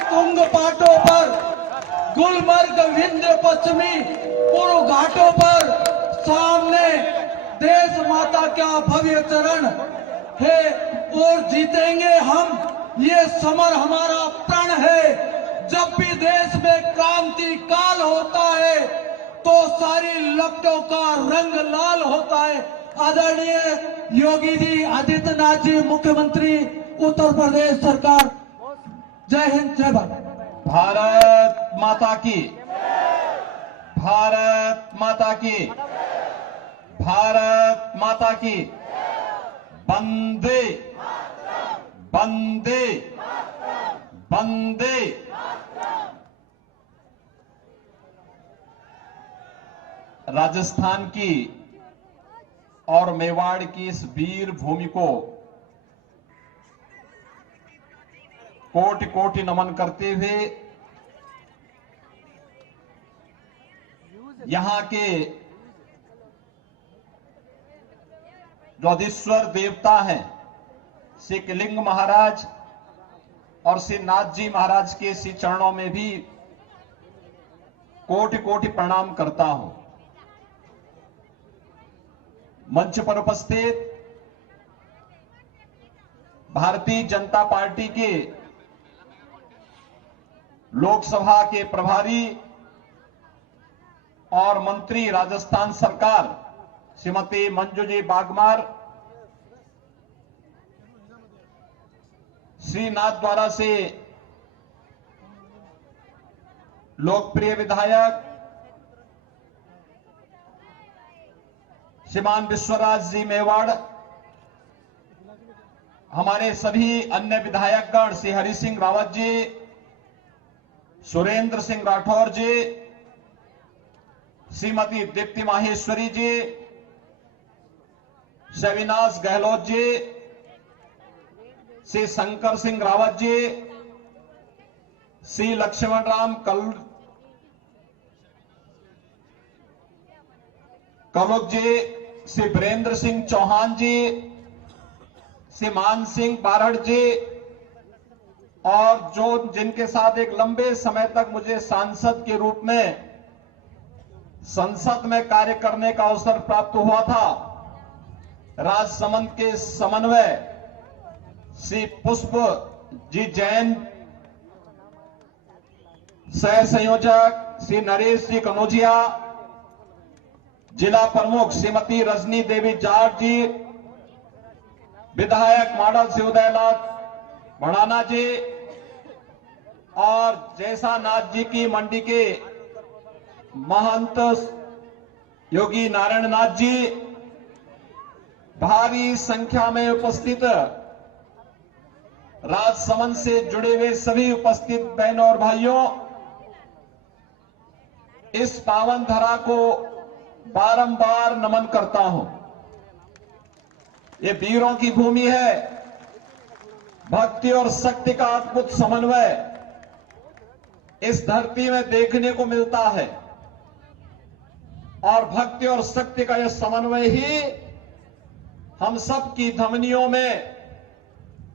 तुंग पाटों पर, गुलमर्ग विंध्य पश्चिमी पूर्व घाटों पर सामने देश माता का भव्य चरण है और जीतेंगे हम, ये समर हमारा प्रण है। जब भी देश में क्रांति काल होता है तो सारी लपटों का रंग लाल होता है। आदरणीय योगी जी आदित्यनाथ जी, मुख्यमंत्री उत्तर प्रदेश सरकार, जय हिंद, जय भारत। भारत माता की, भारत माता की, भारत माता की। वंदे वंदे वंदे। राजस्थान की और मेवाड़ की इस वीर भूमि को कोटि कोटि नमन करते हुए यहां के जो अधीश्वर देवता हैं श्री कलिंग महाराज और श्री नाथ जी महाराज के श्री चरणों में भी कोटि कोटि प्रणाम करता हूं। मंच पर उपस्थित भारतीय जनता पार्टी के लोकसभा के प्रभारी और मंत्री राजस्थान सरकार श्रीमती मंजू जी बागमार, श्री नाथद्वारा से लोकप्रिय विधायक श्रीमान विश्वराज जी मेवाड़, हमारे सभी अन्य विधायकगण श्री हरि सिंह रावत जी, सुरेंद्र सिंह राठौर जी, श्रीमती दीप्ति माहेश्वरी जी, श्री अविनाश गहलोत जी, श्री शंकर सिंह रावत जी, श्री लक्ष्मण राम कलुक जी, श्री वीरेंद्र सिंह चौहान जी, श्री मान सिंह बारड़ जी, और जो जिनके साथ एक लंबे समय तक मुझे सांसद के रूप में संसद में कार्य करने का अवसर प्राप्त हुआ था, राजसमंद के समन्वय श्री पुष्प जी जैन, सह संयोजक श्री नरेश जी कनौजिया, जिला प्रमुख श्रीमती रजनी देवी जाट जी, विधायक मॉडल से उदयलाल भड़ाना जी, और जैसा नाथ जी की मंडी के महंत योगी नारायण नाथ जी, भारी संख्या में उपस्थित राजसमंद से जुड़े हुए सभी उपस्थित बहनों और भाइयों, इस पावन धरा को बारंबार नमन करता हूं। ये वीरों की भूमि है। भक्ति और शक्ति का अद्भुत समन्वय इस धरती में देखने को मिलता है, और भक्ति और शक्ति का यह समन्वय ही हम सब की धमनियों में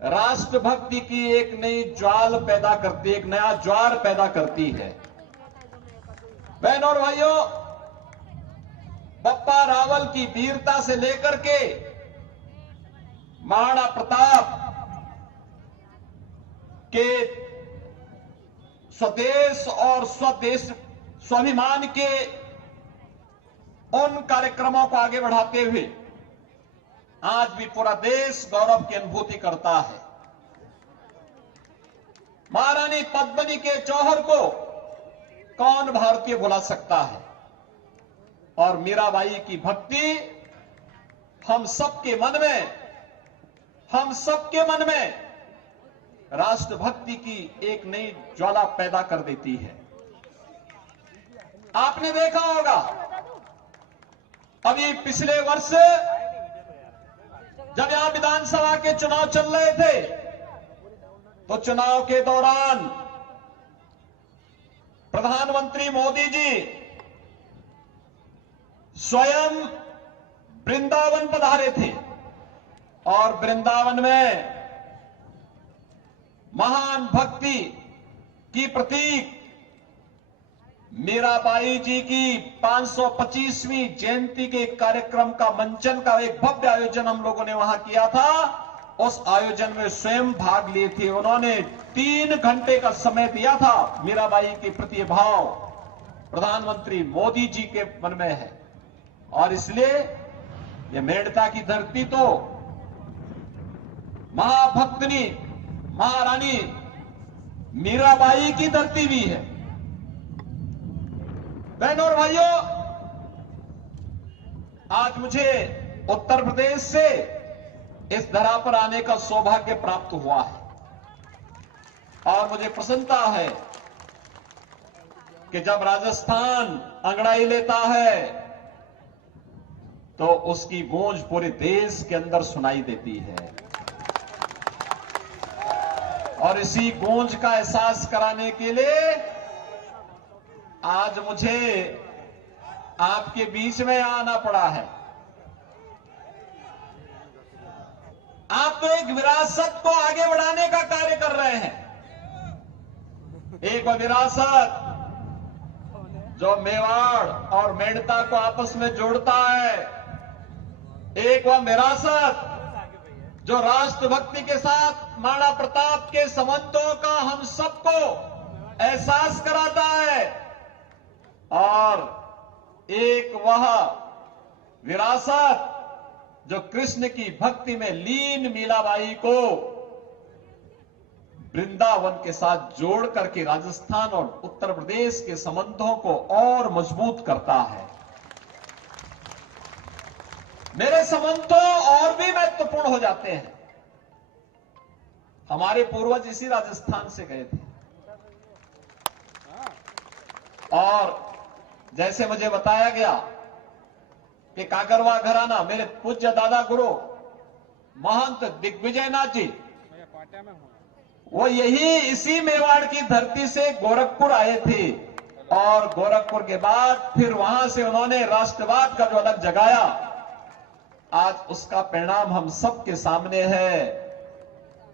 राष्ट्रभक्ति की एक नई ज्वाल पैदा करती है, एक नया ज्वार पैदा करती है। बहनों और भाइयों, बप्पा रावल की वीरता से लेकर के महाराणा प्रताप के स्वदेश और स्वाभिमान के उन कार्यक्रमों को आगे बढ़ाते हुए आज भी पूरा देश गौरव की अनुभूति करता है। महारानी पद्मिनी के जौहर को कौन भारतीय भुला सकता है, और मीराबाई की भक्ति हम सबके मन में राष्ट्रभक्ति की एक नई ज्वाला पैदा कर देती है। आपने देखा होगा अभी पिछले वर्ष जब यहां विधानसभा के चुनाव चल रहे थे, तो चुनाव के दौरान प्रधानमंत्री मोदी जी स्वयं वृंदावन पधारे थे, और वृंदावन में महान भक्ति की प्रतीक मीराबाई जी की 525वीं जयंती के कार्यक्रम का मंचन का एक भव्य आयोजन हम लोगों ने वहां किया था। उस आयोजन में स्वयं भाग लिए थे। उन्होंने 3 घंटे का समय दिया था। मीराबाई के प्रति भाव प्रधानमंत्री मोदी जी के मन में है और इसलिए ये मेड़ता की धरती तो महाभक्तनी महारानी मीराबाई की धरती भी है। बहनों और भाइयों, आज मुझे उत्तर प्रदेश से इस धरा पर आने का सौभाग्य प्राप्त हुआ है और मुझे प्रसन्नता है कि जब राजस्थान अंगड़ाई लेता है तो उसकी गूंज पूरे देश के अंदर सुनाई देती है और इसी गूंज का एहसास कराने के लिए आज मुझे आपके बीच में आना पड़ा है। आप तो एक विरासत को आगे बढ़ाने का कार्य कर रहे हैं। एक विरासत जो मेवाड़ और मेड़ता को आपस में जोड़ता है, एक वह विरासत जो राष्ट्रभक्ति के साथ महाराणा प्रताप के संबंधों का हम सबको एहसास कराता है और एक वह विरासत जो कृष्ण की भक्ति में लीन मीराबाई को वृंदावन के साथ जोड़ करके राजस्थान और उत्तर प्रदेश के संबंधों को और मजबूत करता है। मेरे संबंध तो और भी महत्वपूर्ण हो जाते हैं। हमारे पूर्वज इसी राजस्थान से गए थे और जैसे मुझे बताया गया कि कागरवा घराना मेरे पूज्य दादा गुरु महंत दिग्विजयनाथ जी वो यही इसी मेवाड़ की धरती से गोरखपुर आए थे और गोरखपुर के बाद फिर वहां से उन्होंने राष्ट्रवाद का जो अलग जगाया, आज उसका परिणाम हम सबके सामने है।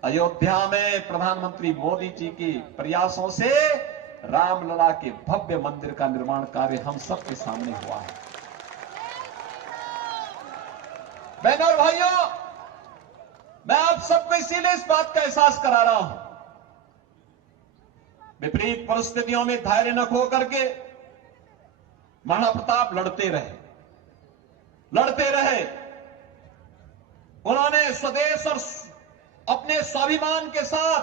अयोध्या में प्रधानमंत्री मोदी जी के प्रयासों से रामलला के भव्य मंदिर का निर्माण कार्य हम सबके सामने हुआ है। बहनों और भाइयों, मैं आप सबको इसीलिए इस बात का एहसास करा रहा हूं। विपरीत परिस्थितियों में धैर्य न खो करके महाराणा प्रताप लड़ते रहे। उन्होंने स्वदेश और अपने स्वाभिमान के साथ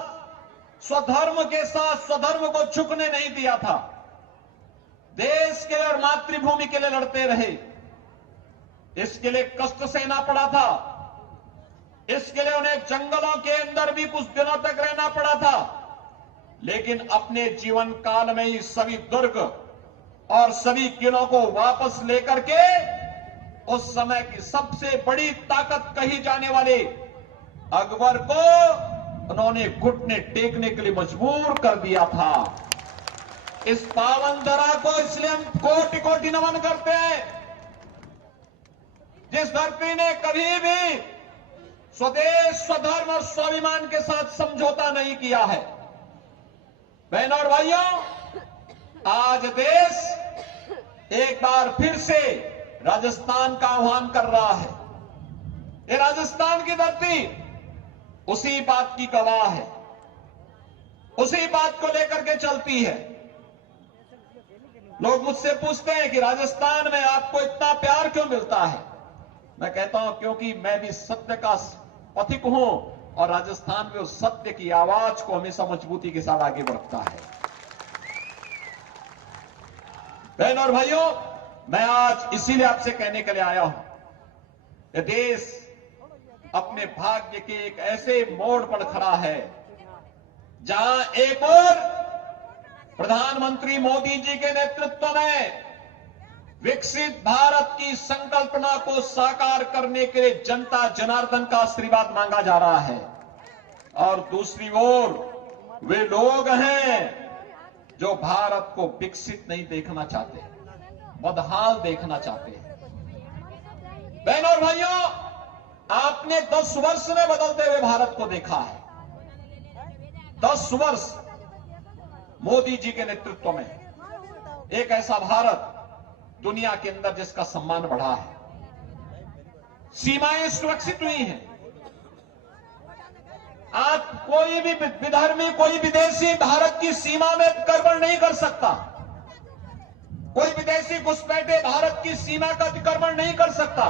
स्वधर्म के साथ स्वधर्म को झुकने नहीं दिया था। देश के और मातृभूमि के लिए लड़ते रहे। इसके लिए कष्ट सहना पड़ा था। इसके लिए उन्हें जंगलों के अंदर भी कुछ दिनों तक रहना पड़ा था, लेकिन अपने जीवन काल में ही सभी दुर्ग और सभी किलों को वापस लेकर के उस समय की सबसे बड़ी ताकत कही जाने वाले अकबर को उन्होंने घुटने टेकने के लिए मजबूर कर दिया था। इस पावन धरा को इसलिए हम कोटि कोटि नमन करते हैं, जिस धरती ने कभी भी स्वदेश स्वधर्म और स्वाभिमान के साथ समझौता नहीं किया है। बहनों और भाइयों, आज देश एक बार फिर से राजस्थान का आह्वान कर रहा है। ये राजस्थान की धरती उसी बात की गवाह है, उसी बात को लेकर के चलती है। लोग मुझसे पूछते हैं कि राजस्थान में आपको इतना प्यार क्यों मिलता है। मैं कहता हूं क्योंकि मैं भी सत्य का पथिक हूं और राजस्थान में उस सत्य की आवाज को हमेशा मजबूती के साथ आगे बढ़ता है। बहनों और भाइयों, मैं आज इसीलिए आपसे कहने के लिए आया हूं कि देश अपने भाग्य के एक ऐसे मोड़ पर खड़ा है जहां एक और प्रधानमंत्री मोदी जी के नेतृत्व में विकसित भारत की संकल्पना को साकार करने के लिए जनता जनार्दन का आशीर्वाद मांगा जा रहा है और दूसरी ओर वे लोग हैं जो भारत को विकसित नहीं देखना चाहते, बदहाल देखना चाहते हैं। बहनों और भाइयों, आपने 10 वर्ष में बदलते हुए भारत को देखा है। 10 वर्ष मोदी जी के नेतृत्व में एक ऐसा भारत दुनिया के अंदर जिसका सम्मान बढ़ा है, सीमाएं सुरक्षित हुई हैं। आज कोई भी विधर्मी, कोई विदेशी भारत की सीमा में अतिक्रमण नहीं कर सकता। कोई विदेशी घुसपैठे भारत की सीमा का अतिक्रमण नहीं कर सकता।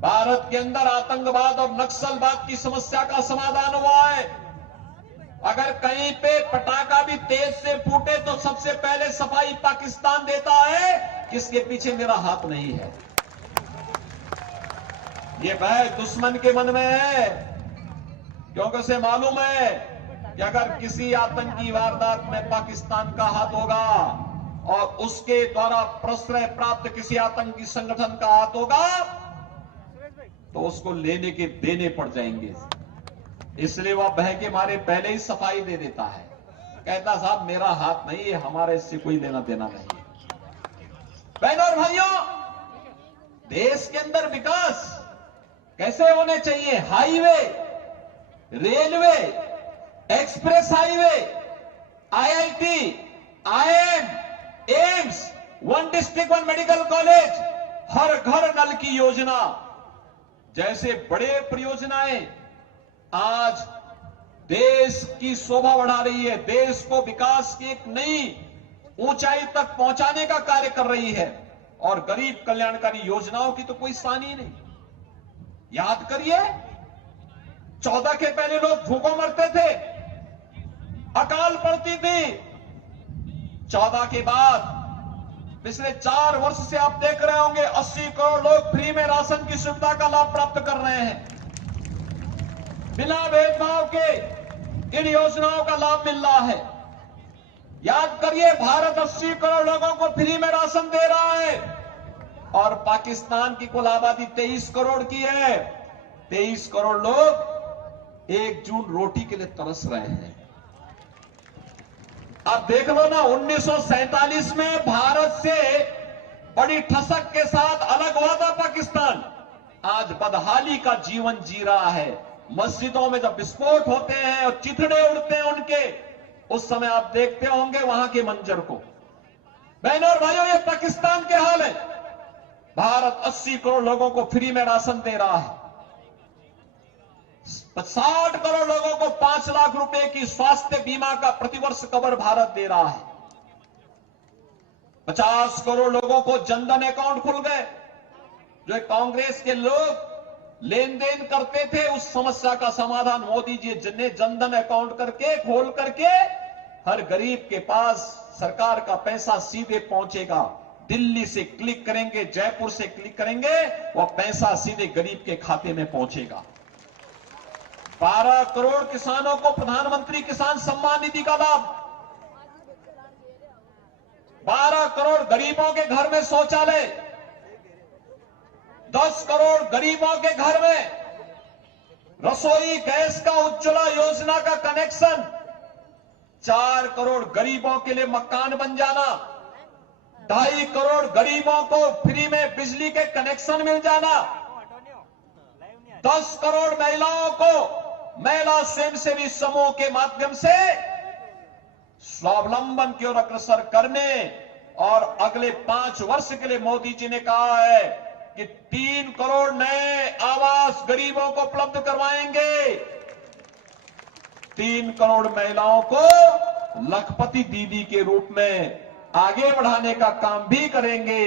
भारत के अंदर आतंकवाद और नक्सलवाद की समस्या का समाधान हुआ है। अगर कहीं पे पटाखा भी तेज से फूटे तो सबसे पहले सफाई पाकिस्तान देता है कि इसके पीछे मेरा हाथ नहीं है। ये भय दुश्मन के मन में है, क्योंकि उसे मालूम है कि अगर किसी आतंकी वारदात में पाकिस्तान का हाथ होगा और उसके द्वारा प्रश्रय प्राप्त किसी आतंकी संगठन का हाथ होगा तो उसको लेने के देने पड़ जाएंगे। इसलिए वह भय के मारे पहले ही सफाई दे देता है, कहता साहब मेरा हाथ नहीं है, हमारे इससे कोई लेना देना नहीं है। बहनों और भाइयों, देश के अंदर विकास कैसे होने चाहिए? Highway, railway, express highway, IIT, IIM, AIIMS, one district one medical college, हर घर नल की योजना जैसे बड़े परियोजनाएं आज देश की शोभा बढ़ा रही है, देश को विकास की एक नई ऊंचाई तक पहुंचाने का कार्य कर रही है। और गरीब कल्याणकारी योजनाओं की तो कोई सानी नहीं। याद करिए, 14 के पहले लोग भूखों मरते थे, अकाल पड़ती थी। 14 के बाद पिछले 4 वर्ष से आप देख रहे होंगे 80 करोड़ लोग फ्री में राशन की सुविधा का लाभ प्राप्त कर रहे हैं। बिना भेदभाव के इन योजनाओं का लाभ मिल रहा है। याद करिए, भारत 80 करोड़ लोगों को फ्री में राशन दे रहा है और पाकिस्तान की कुल आबादी 23 करोड़ की है। 23 करोड़ लोग 1 जून रोटी के लिए तरस रहे हैं। अब देख लो ना, 1947 में भारत से बड़ी ठसक के साथ अलग हुआ था पाकिस्तान, आज बदहाली का जीवन जी रहा है। मस्जिदों में जब विस्फोट होते हैं और चिथड़े उड़ते हैं उनके, उस समय आप देखते होंगे वहां के मंजर को। बहनों और भाइयों, ये पाकिस्तान के हाल है। भारत 80 करोड़ लोगों को फ्री में राशन दे रहा है। 60 करोड़ लोगों को 5 लाख रुपए की स्वास्थ्य बीमा का प्रतिवर्ष कवर भारत दे रहा है। 50 करोड़ लोगों को जनधन अकाउंट खुल गए। जो कांग्रेस के लोग लेन देन करते थे, उस समस्या का समाधान मोदी जी ने जनधन अकाउंट करके खोल करके हर गरीब के पास सरकार का पैसा सीधे पहुंचेगा। दिल्ली से क्लिक करेंगे, जयपुर से क्लिक करेंगे, वह पैसा सीधे गरीब के खाते में पहुंचेगा। 12 करोड़ किसानों को प्रधानमंत्री किसान सम्मान निधि का लाभ। 12 करोड़ गरीबों के घर में शौचालय। 10 करोड़ गरीबों के घर में रसोई गैस का उज्ज्वला योजना का कनेक्शन। 4 करोड़ गरीबों के लिए मकान बन जाना। 2.5 करोड़ गरीबों को फ्री में बिजली के कनेक्शन मिल जाना। 10 करोड़ महिलाओं को महिला स्वयंसेवी समूह के माध्यम से स्वावलंबन की ओर अग्रसर करने और अगले 5 वर्ष के लिए मोदी जी ने कहा है कि 3 करोड़ नए आवास गरीबों को उपलब्ध करवाएंगे। 3 करोड़ महिलाओं को लखपति दीदी के रूप में आगे बढ़ाने का काम भी करेंगे।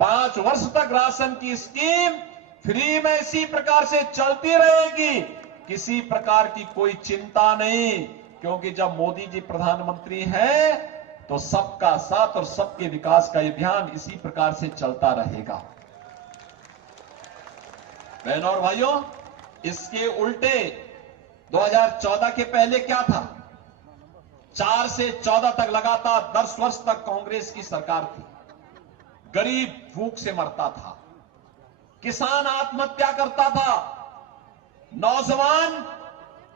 5 वर्ष तक राशन की स्कीम फ्री में इसी प्रकार से चलती रहेगी। किसी प्रकार की कोई चिंता नहीं, क्योंकि जब मोदी जी प्रधानमंत्री हैं तो सबका साथ और सबके विकास का अभियान इसी प्रकार से चलता रहेगा। बहनों और भाइयों, इसके उल्टे 2014 के पहले क्या था? 4 से 14 तक लगातार 10 वर्ष तक कांग्रेस की सरकार थी। गरीब भूख से मरता था, किसान आत्महत्या करता था, नौजवान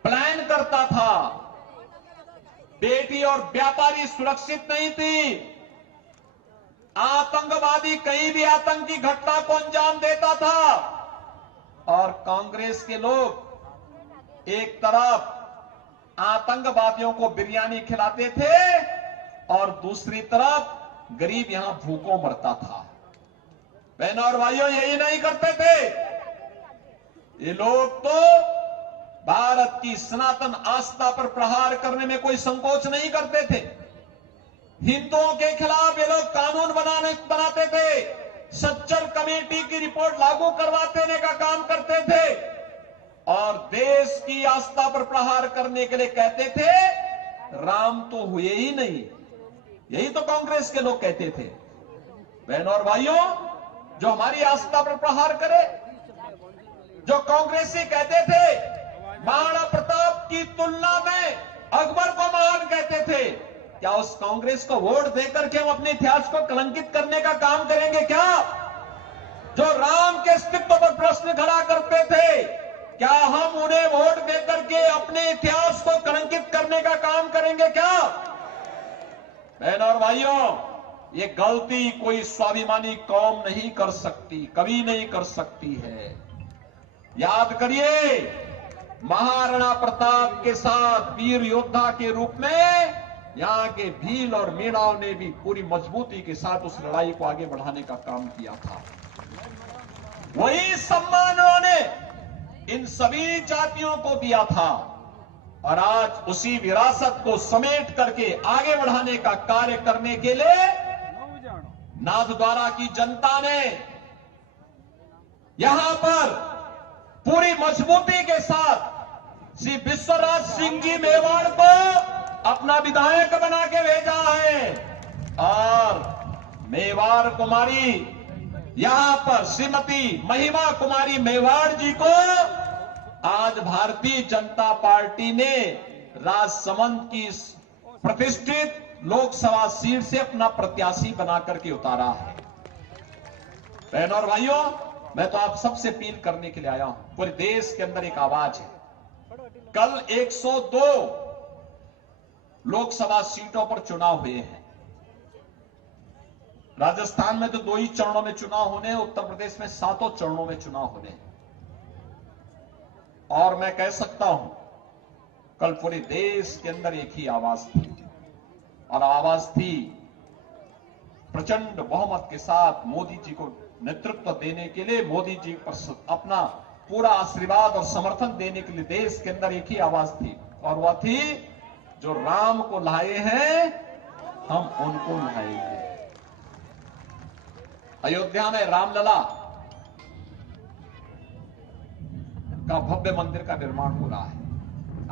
प्लान करता था, बेटी और व्यापारी सुरक्षित नहीं थी, आतंकवादी कहीं भी आतंकी घटना को अंजाम देता था। और कांग्रेस के लोग एक तरफ आतंकवादियों को बिरयानी खिलाते थे और दूसरी तरफ गरीब यहां भूखों मरता था। बहनों और भाइयों, यही नहीं करते थे ये लोग, तो भारत की सनातन आस्था पर प्रहार करने में कोई संकोच नहीं करते थे। हिंदुओं के खिलाफ ये लोग कानून बनाते थे, सच्चर कमेटी की रिपोर्ट लागू करवाने का काम करते थे और देश की आस्था पर प्रहार करने के लिए कहते थे राम तो हुए ही नहीं। यही तो कांग्रेस के लोग कहते थे। बहनों और भाइयों, जो हमारी आस्था पर प्रहार करे, जो कांग्रेसी कहते थे महाराणा प्रताप की तुलना में अकबर को महान कहते थे, क्या उस कांग्रेस को वोट देकर के हम अपने इतिहास को कलंकित करने का काम करेंगे क्या? जो राम के अस्तित्व पर प्रश्न खड़ा करते थे, क्या हम उन्हें वोट देकर के अपने इतिहास को कलंकित करने का काम करेंगे क्या? बहनों और भाइयों, ये गलती कोई स्वाभिमानी कौम नहीं कर सकती, कभी नहीं कर सकती है। याद करिए, महाराणा प्रताप के साथ वीर योद्धा के रूप में यहां के भील और मीणाओं ने भी पूरी मजबूती के साथ उस लड़ाई को आगे बढ़ाने का काम किया था। वही सम्मान उन्होंने इन सभी जातियों को दिया था और आज उसी विरासत को समेट करके आगे बढ़ाने का कार्य करने के लिए नाथद्वारा की जनता ने यहां पर पूरी मजबूती के साथ श्री विश्वराज सिंह जी मेवाड़ को अपना विधायक बना के भेजा है और मेवाड़ कुमारी यहां पर श्रीमती महिमा कुमारी मेवाड़ जी को आज भारतीय जनता पार्टी ने राजसमंद की प्रतिष्ठित लोकसभा सीट से अपना प्रत्याशी बना करके उतारा है। बहनों और भाइयों, मैं तो आप सबसे अपील करने के लिए आया हूं। पूरे देश के अंदर एक आवाज है। कल 102 लोकसभा सीटों पर चुनाव हुए हैं। राजस्थान में तो 2 ही चरणों में चुनाव होने हैं, उत्तर प्रदेश में 7 चरणों में चुनाव होने हैं। और मैं कह सकता हूं, कल पूरे देश के अंदर एक ही आवाज थी और आवाज थी प्रचंड बहुमत के साथ मोदी जी को नेतृत्व देने के लिए, मोदी जी पर अपना पूरा आशीर्वाद और समर्थन देने के लिए देश के अंदर एक ही आवाज थी और वह थी, जो राम को लाए हैं हम उनको लाएंगे। अयोध्या में रामलला का भव्य मंदिर का निर्माण हो रहा है।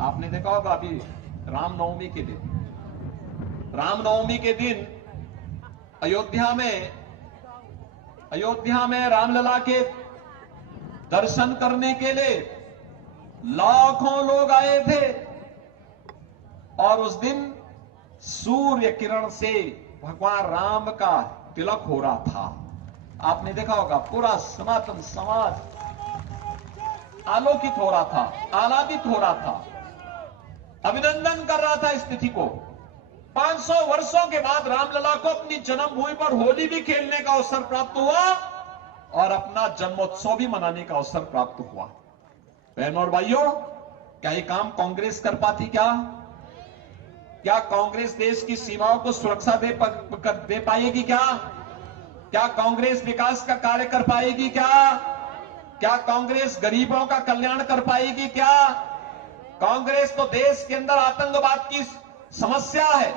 आपने देखा होगा अभी रामनवमी के दिन अयोध्या में रामलला के दर्शन करने के लिए लाखों लोग आए थे और उस दिन सूर्य किरण से भगवान राम का तिलक हो रहा था। आपने देखा होगा पूरा सनातन समाज आलोकित हो रहा था, आह्लादित हो रहा था, अभिनंदन कर रहा था इस तिथि को। 500 वर्षों के बाद रामलला को अपनी जन्मभूमि पर होली भी खेलने का अवसर प्राप्त हुआ और अपना जन्मोत्सव भी मनाने का अवसर प्राप्त हुआ। बहनों और भाइयों, क्या ये काम कांग्रेस कर पाती? क्या कांग्रेस देश की सीमाओं को सुरक्षा दे पाएगी? क्या कांग्रेस विकास का कार्य कर पाएगी? क्या कांग्रेस गरीबों का कल्याण कर पाएगी? कांग्रेस तो देश के अंदर आतंकवाद की समस्या है।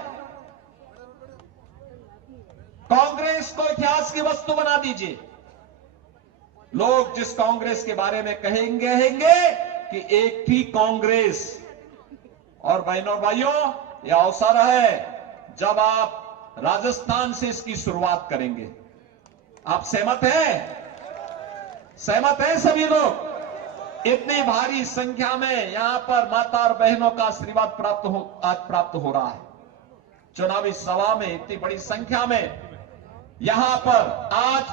कांग्रेस को इतिहास की वस्तु बना दीजिए। लोग जिस कांग्रेस के बारे में कहेंगे कि एक थी कांग्रेस। और बहनों और भाइयों, यह अवसर है जब आप राजस्थान से इसकी शुरुआत करेंगे। आप सहमत हैं? सहमत हैं सभी लोग? इतनी भारी संख्या में यहां पर माता और बहनों का आशीर्वाद आज प्राप्त हो रहा है। चुनावी सभा में इतनी बड़ी संख्या में यहां पर आज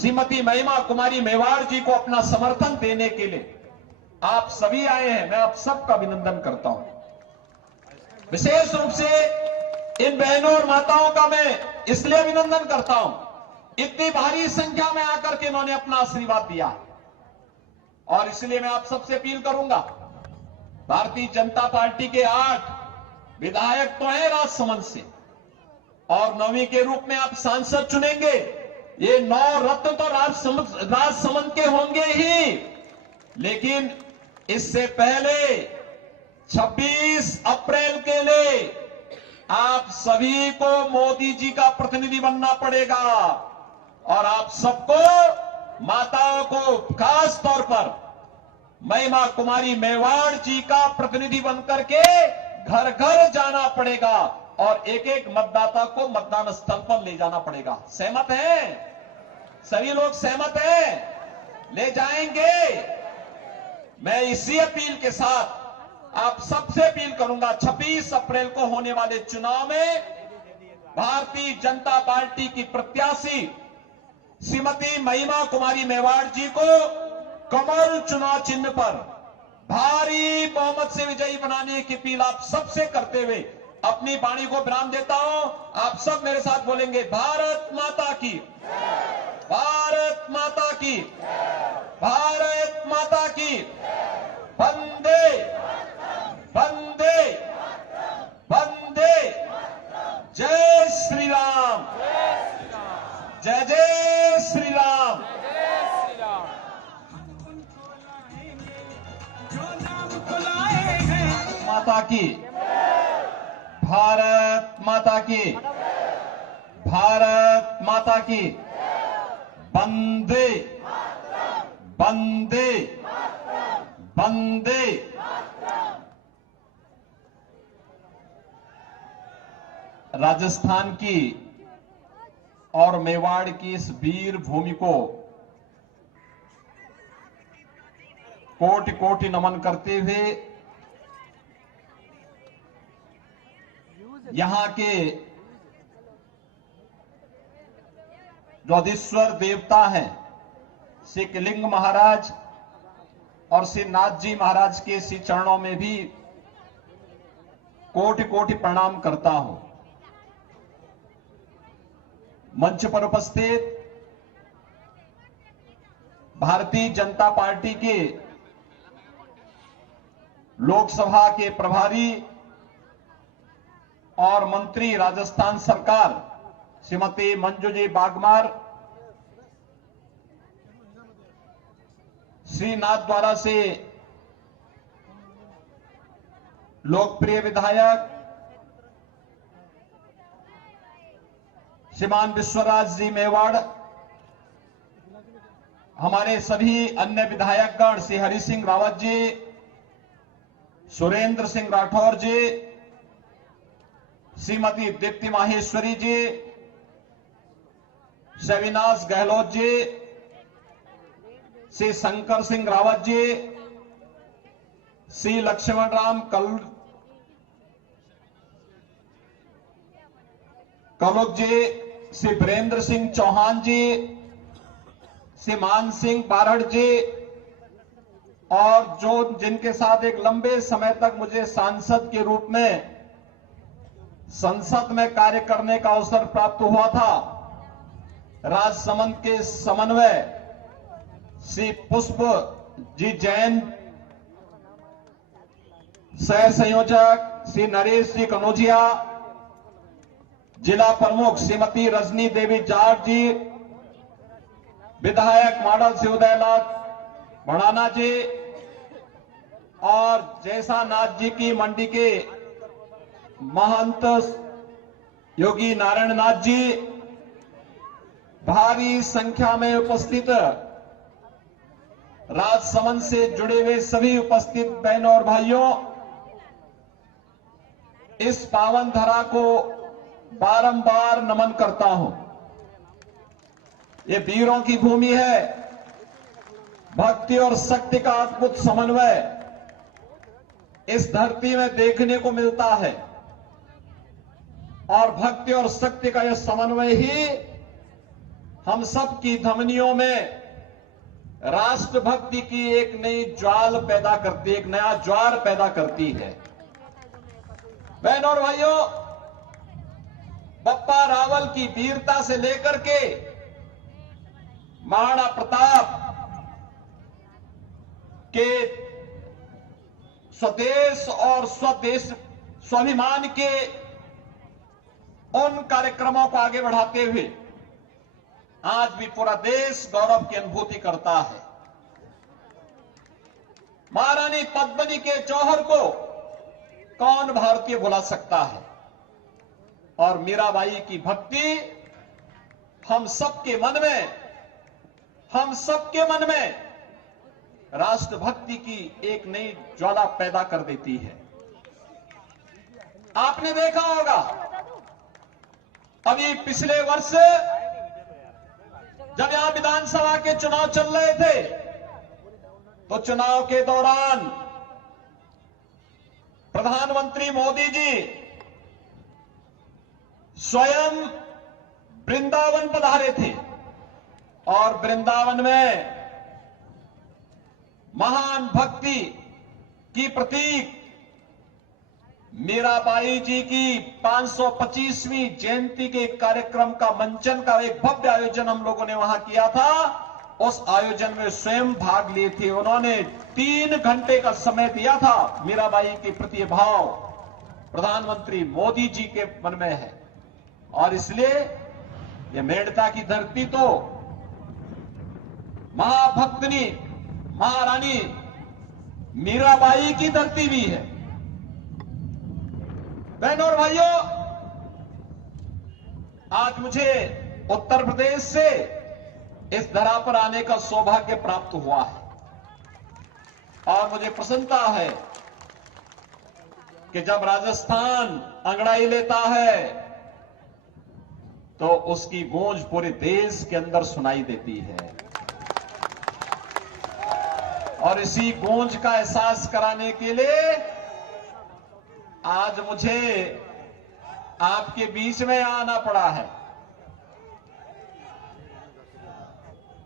श्रीमती महिमा कुमारी मेवाड़ जी को अपना समर्थन देने के लिए आप सभी आए हैं। मैं आप सबका अभिनंदन करता हूं। विशेष रूप से इन बहनों और माताओं का मैं इसलिए अभिनंदन करता हूं, इतनी भारी संख्या में आकर के इन्होंने अपना आशीर्वाद दिया और इसलिए मैं आप सबसे अपील करूंगा भारतीय जनता पार्टी के 8 विधायक तो हैं राजसमंद से और 9वीं के रूप में आप सांसद चुनेंगे। ये 9 रत्न तो राजसमंद के होंगे ही, लेकिन इससे पहले 26 अप्रैल के लिए आप सभी को मोदी जी का प्रतिनिधि बनना पड़ेगा और आप सबको माताओं को खास तौर पर महिमा कुमारी मेवाड़ जी का प्रतिनिधि बनकर के घर घर जाना पड़ेगा और एक एक मतदाता को मतदान स्थल पर ले जाना पड़ेगा। सहमत हैं? सभी लोग सहमत हैं? ले जाएंगे। मैं इसी अपील के साथ आप सबसे अपील करूंगा, 26 अप्रैल को होने वाले चुनाव में भारतीय जनता पार्टी की प्रत्याशी श्रीमती महिमा कुमारी मेवाड़ जी को कमल चुनाव चिन्ह पर भारी बहुमत से विजयी बनाने की अपील आप सबसे करते हुए अपनी वाणी को विराम देता हूं। आप सब मेरे साथ बोलेंगे, भारत माता की, भारत माता की, भारत माता की, वंदे वंदे वंदे, जय श्री राम, जय जय श्री राम। माता की, भारत माता की, भारत माता की, वंदे वंदे वंदे। राजस्थान की और मेवाड़ की इस वीर भूमि को कोटि कोटि नमन करते हुए यहां के जो अधीश्वर देवता हैं श्री कलिंग महाराज और श्री नाथ जी महाराज के श्री चरणों में भी कोटि कोटि प्रणाम करता हूं। मंच पर उपस्थित भारतीय जनता पार्टी के लोकसभा के प्रभारी और मंत्री राजस्थान सरकार श्रीमती मंजू जी बागमार, श्री नाथद्वारा से लोकप्रिय विधायक श्रीमान विश्वराज जी मेवाड़, हमारे सभी अन्य विधायकगण श्री हरि सिंह रावत जी, सुरेंद्र सिंह राठौर जी, श्रीमती दीप्ति माहेश्वरी जी, अविनाश गहलोत जी, श्री शंकर सिंह रावत जी, श्री लक्ष्मण राम कलुक जी, श्री वीरेंद्र सिंह चौहान जी, श्री मान सिंह बारड़ जी और जो जिनके साथ एक लंबे समय तक मुझे सांसद के रूप में संसद में कार्य करने का अवसर प्राप्त हुआ था, राजसमंद के समन्वय श्री पुष्प जी जैन, सह संयोजक श्री नरेश जी कनौजिया, जिला प्रमुख श्रीमती रजनी देवी जाट जी, विधायक मॉडल से उदयलाल भड़ाना जी और जैसा नाथ जी की मंडी के महंत योगी नारायण नाथ जी, भारी संख्या में उपस्थित राजसमंद से जुड़े हुए सभी उपस्थित बहनों और भाइयों, इस पावन धरा को बारंबार नमन करता हूं। ये वीरों की भूमि है। भक्ति और शक्ति का अद्भुत समन्वय इस धरती में देखने को मिलता है और भक्ति और शक्ति का यह समन्वय ही हम सब की धमनियों में राष्ट्रभक्ति की एक नई ज्वाल पैदा करती है, एक नया ज्वार पैदा करती है। बहनों और भाइयों, बप्पा रावल की वीरता से लेकर के महाराणा प्रताप के स्वदेश और स्वदेश स्वाभिमान के उन कार्यक्रमों को आगे बढ़ाते हुए आज भी पूरा देश गौरव की अनुभूति करता है। महारानी पद्मिनी के जौहर को कौन भारतीय भुला सकता है? और मीराबाई की भक्ति हम सबके मन में राष्ट्रभक्ति की एक नई ज्वाला पैदा कर देती है। आपने देखा होगा अभी पिछले वर्ष जब यहां विधानसभा के चुनाव चल रहे थे तो चुनाव के दौरान प्रधानमंत्री मोदी जी स्वयं वृंदावन पधारे थे और वृंदावन में महान भक्ति की प्रतीक मीराबाई जी की 525वीं जयंती के कार्यक्रम का मंचन का एक भव्य आयोजन हम लोगों ने वहां किया था। उस आयोजन में स्वयं भाग लिए थे। उन्होंने 3 घंटे का समय दिया था। मीराबाई के प्रति भाव प्रधानमंत्री मोदी जी के मन में है और इसलिए यह मेड़ता की धरती तो महाभक्तनी महारानी मीराबाई की धरती भी है। बहनों और भाइयों, आज मुझे उत्तर प्रदेश से इस धरा पर आने का सौभाग्य प्राप्त हुआ है और मुझे प्रसन्नता है कि जब राजस्थान अंगड़ाई लेता है तो उसकी गूंज पूरे देश के अंदर सुनाई देती है और इसी गूंज का एहसास कराने के लिए आज मुझे आपके बीच में आना पड़ा है।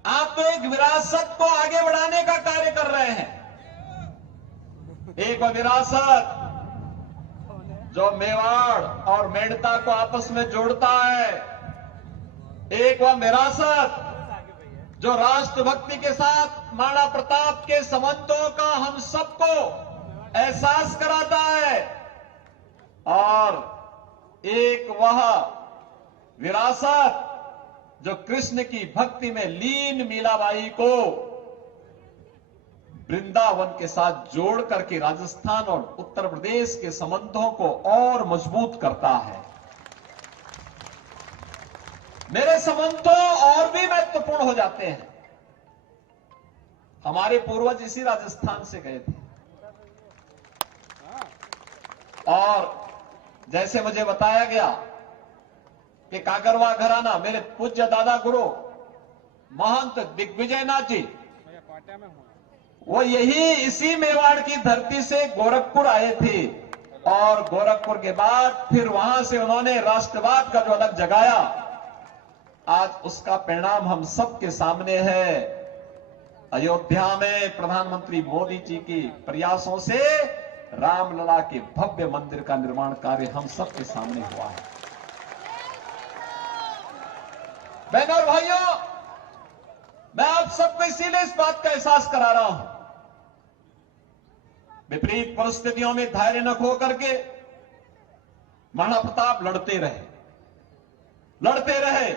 आप तो एक विरासत को आगे बढ़ाने का कार्य कर रहे हैं। एक विरासत जो मेवाड़ और मेड़ता को आपस में जोड़ता है, एक वह विरासत जो राष्ट्रभक्ति के साथ महाराणा प्रताप के संबंधों का हम सबको एहसास कराता है और एक वह विरासत जो कृष्ण की भक्ति में लीन मीराबाई को वृंदावन के साथ जोड़ करके राजस्थान और उत्तर प्रदेश के संबंधों को और मजबूत करता है। मेरे संबंध तो और भी महत्वपूर्ण हो जाते हैं। हमारे पूर्वज इसी राजस्थान से गए थे और जैसे मुझे बताया गया कि कागरवा घराना मेरे पूज्य दादा गुरु महंत दिग्विजयनाथ जी वो यही इसी मेवाड़ की धरती से गोरखपुर आए थे और गोरखपुर के बाद फिर वहां से उन्होंने राष्ट्रवाद का जो अलग जगाया, आज उसका परिणाम हम सबके सामने है। अयोध्या में प्रधानमंत्री मोदी जी के प्रयासों से रामलला के भव्य मंदिर का निर्माण कार्य हम सबके सामने हुआ है। बहनों और भाइयों, मैं आप सबको इसीलिए इस बात का एहसास करा रहा हूं। विपरीत परिस्थितियों में धैर्य न खो करके महाराणा प्रताप लड़ते रहे।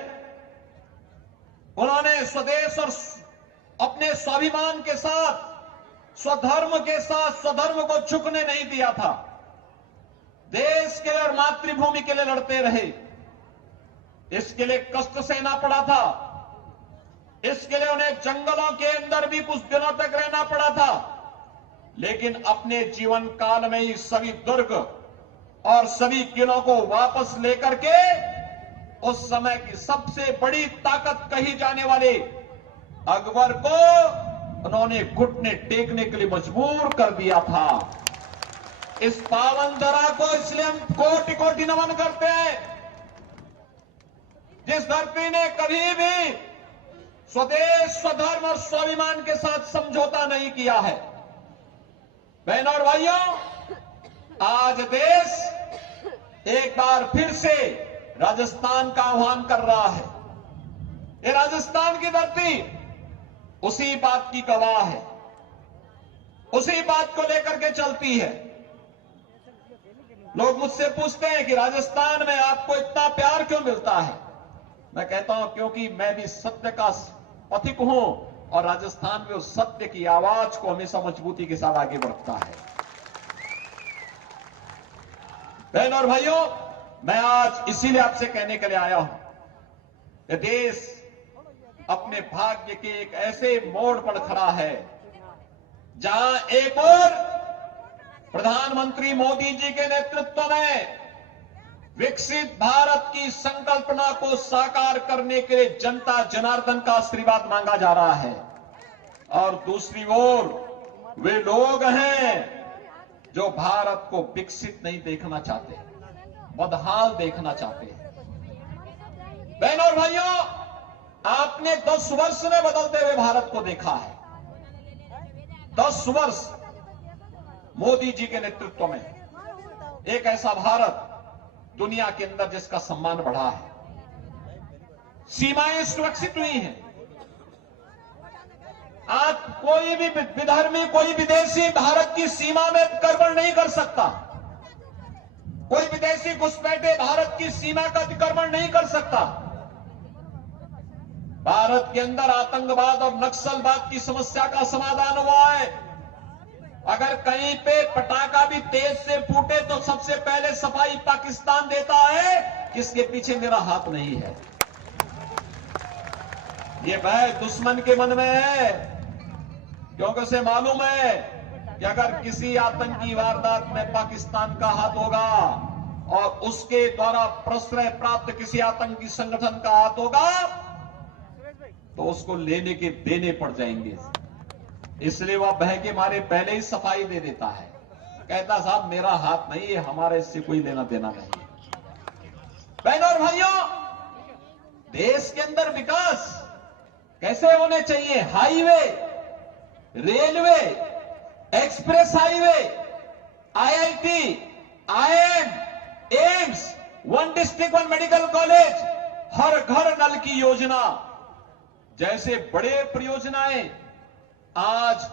उन्होंने स्वदेश और अपने स्वाभिमान के साथ स्वधर्म को झुकने नहीं दिया था। देश के लिए और मातृभूमि के लिए लड़ते रहे। इसके लिए कष्ट सहना पड़ा था। इसके लिए उन्हें जंगलों के अंदर भी कुछ दिनों तक रहना पड़ा था, लेकिन अपने जीवन काल में ही सभी दुर्ग और सभी किलों को वापस लेकर के उस समय की सबसे बड़ी ताकत कही जाने वाले अकबर को उन्होंने घुटने टेकने के लिए मजबूर कर दिया था। इस पावन धरा को इसलिए हम कोटि कोटि नमन करते हैं, जिस धरती ने कभी भी स्वदेश, स्वधर्म और स्वाभिमान के साथ समझौता नहीं किया है। बहनों और भाइयों, आज देश एक बार फिर से राजस्थान का आह्वान कर रहा है। ये राजस्थान की धरती उसी बात की गवाह है। उसी बात को लेकर के चलती है। लोग मुझसे पूछते हैं कि राजस्थान में आपको इतना प्यार क्यों मिलता है। मैं कहता हूं क्योंकि मैं भी सत्य का पथिक हूं और राजस्थान में उस सत्य की आवाज को हमेशा मजबूती के साथ आगे बढ़ता है। बहन और भाइयों, मैं आज इसीलिए आपसे कहने के लिए आया हूं कि देश अपने भाग्य के एक ऐसे मोड़ पर खड़ा है जहां एक और प्रधानमंत्री मोदी जी के नेतृत्व में विकसित भारत की संकल्पना को साकार करने के लिए जनता जनार्दन का आशीर्वाद मांगा जा रहा है। और दूसरी ओर वे लोग हैं जो भारत को विकसित नहीं देखना चाहते, बदहाल देखना चाहते हैं। बहनों और भाइयों, आपने 10 वर्ष में बदलते हुए भारत को देखा है। 10 वर्ष मोदी जी के नेतृत्व में एक ऐसा भारत दुनिया के अंदर जिसका सम्मान बढ़ा है, सीमाएं सुरक्षित हुई हैं। आज कोई भी विधर्मी, कोई विदेशी भारत की सीमा में अतिक्रमण नहीं कर सकता। कोई विदेशी घुसपैठे भारत की सीमा का अतिक्रमण नहीं कर सकता। भारत के अंदर आतंकवाद और नक्सलवाद की समस्या का समाधान हुआ है। अगर कहीं पे पटाखा भी तेज से फूटे तो सबसे पहले सफाई पाकिस्तान देता है कि इसके पीछे मेरा हाथ नहीं है। ये भय दुश्मन के मन में है, क्योंकि उसे मालूम है कि अगर किसी आतंकी वारदात में पाकिस्तान का हाथ होगा और उसके द्वारा प्रश्रय प्राप्त किसी आतंकी संगठन का हाथ होगा तो उसको लेने के देने पड़ जाएंगे। इसलिए वह बह के मारे पहले ही सफाई दे देता है, कहता साहब मेरा हाथ नहीं है, हमारे इससे कोई लेना देना नहीं। बहनों और भाइयों, देश के अंदर विकास कैसे होने चाहिए? Highway, railway, express highway, IIT, IIM, AIIMS, 1 district 1 medical college, हर घर नल की योजना जैसे बड़े परियोजनाएं आज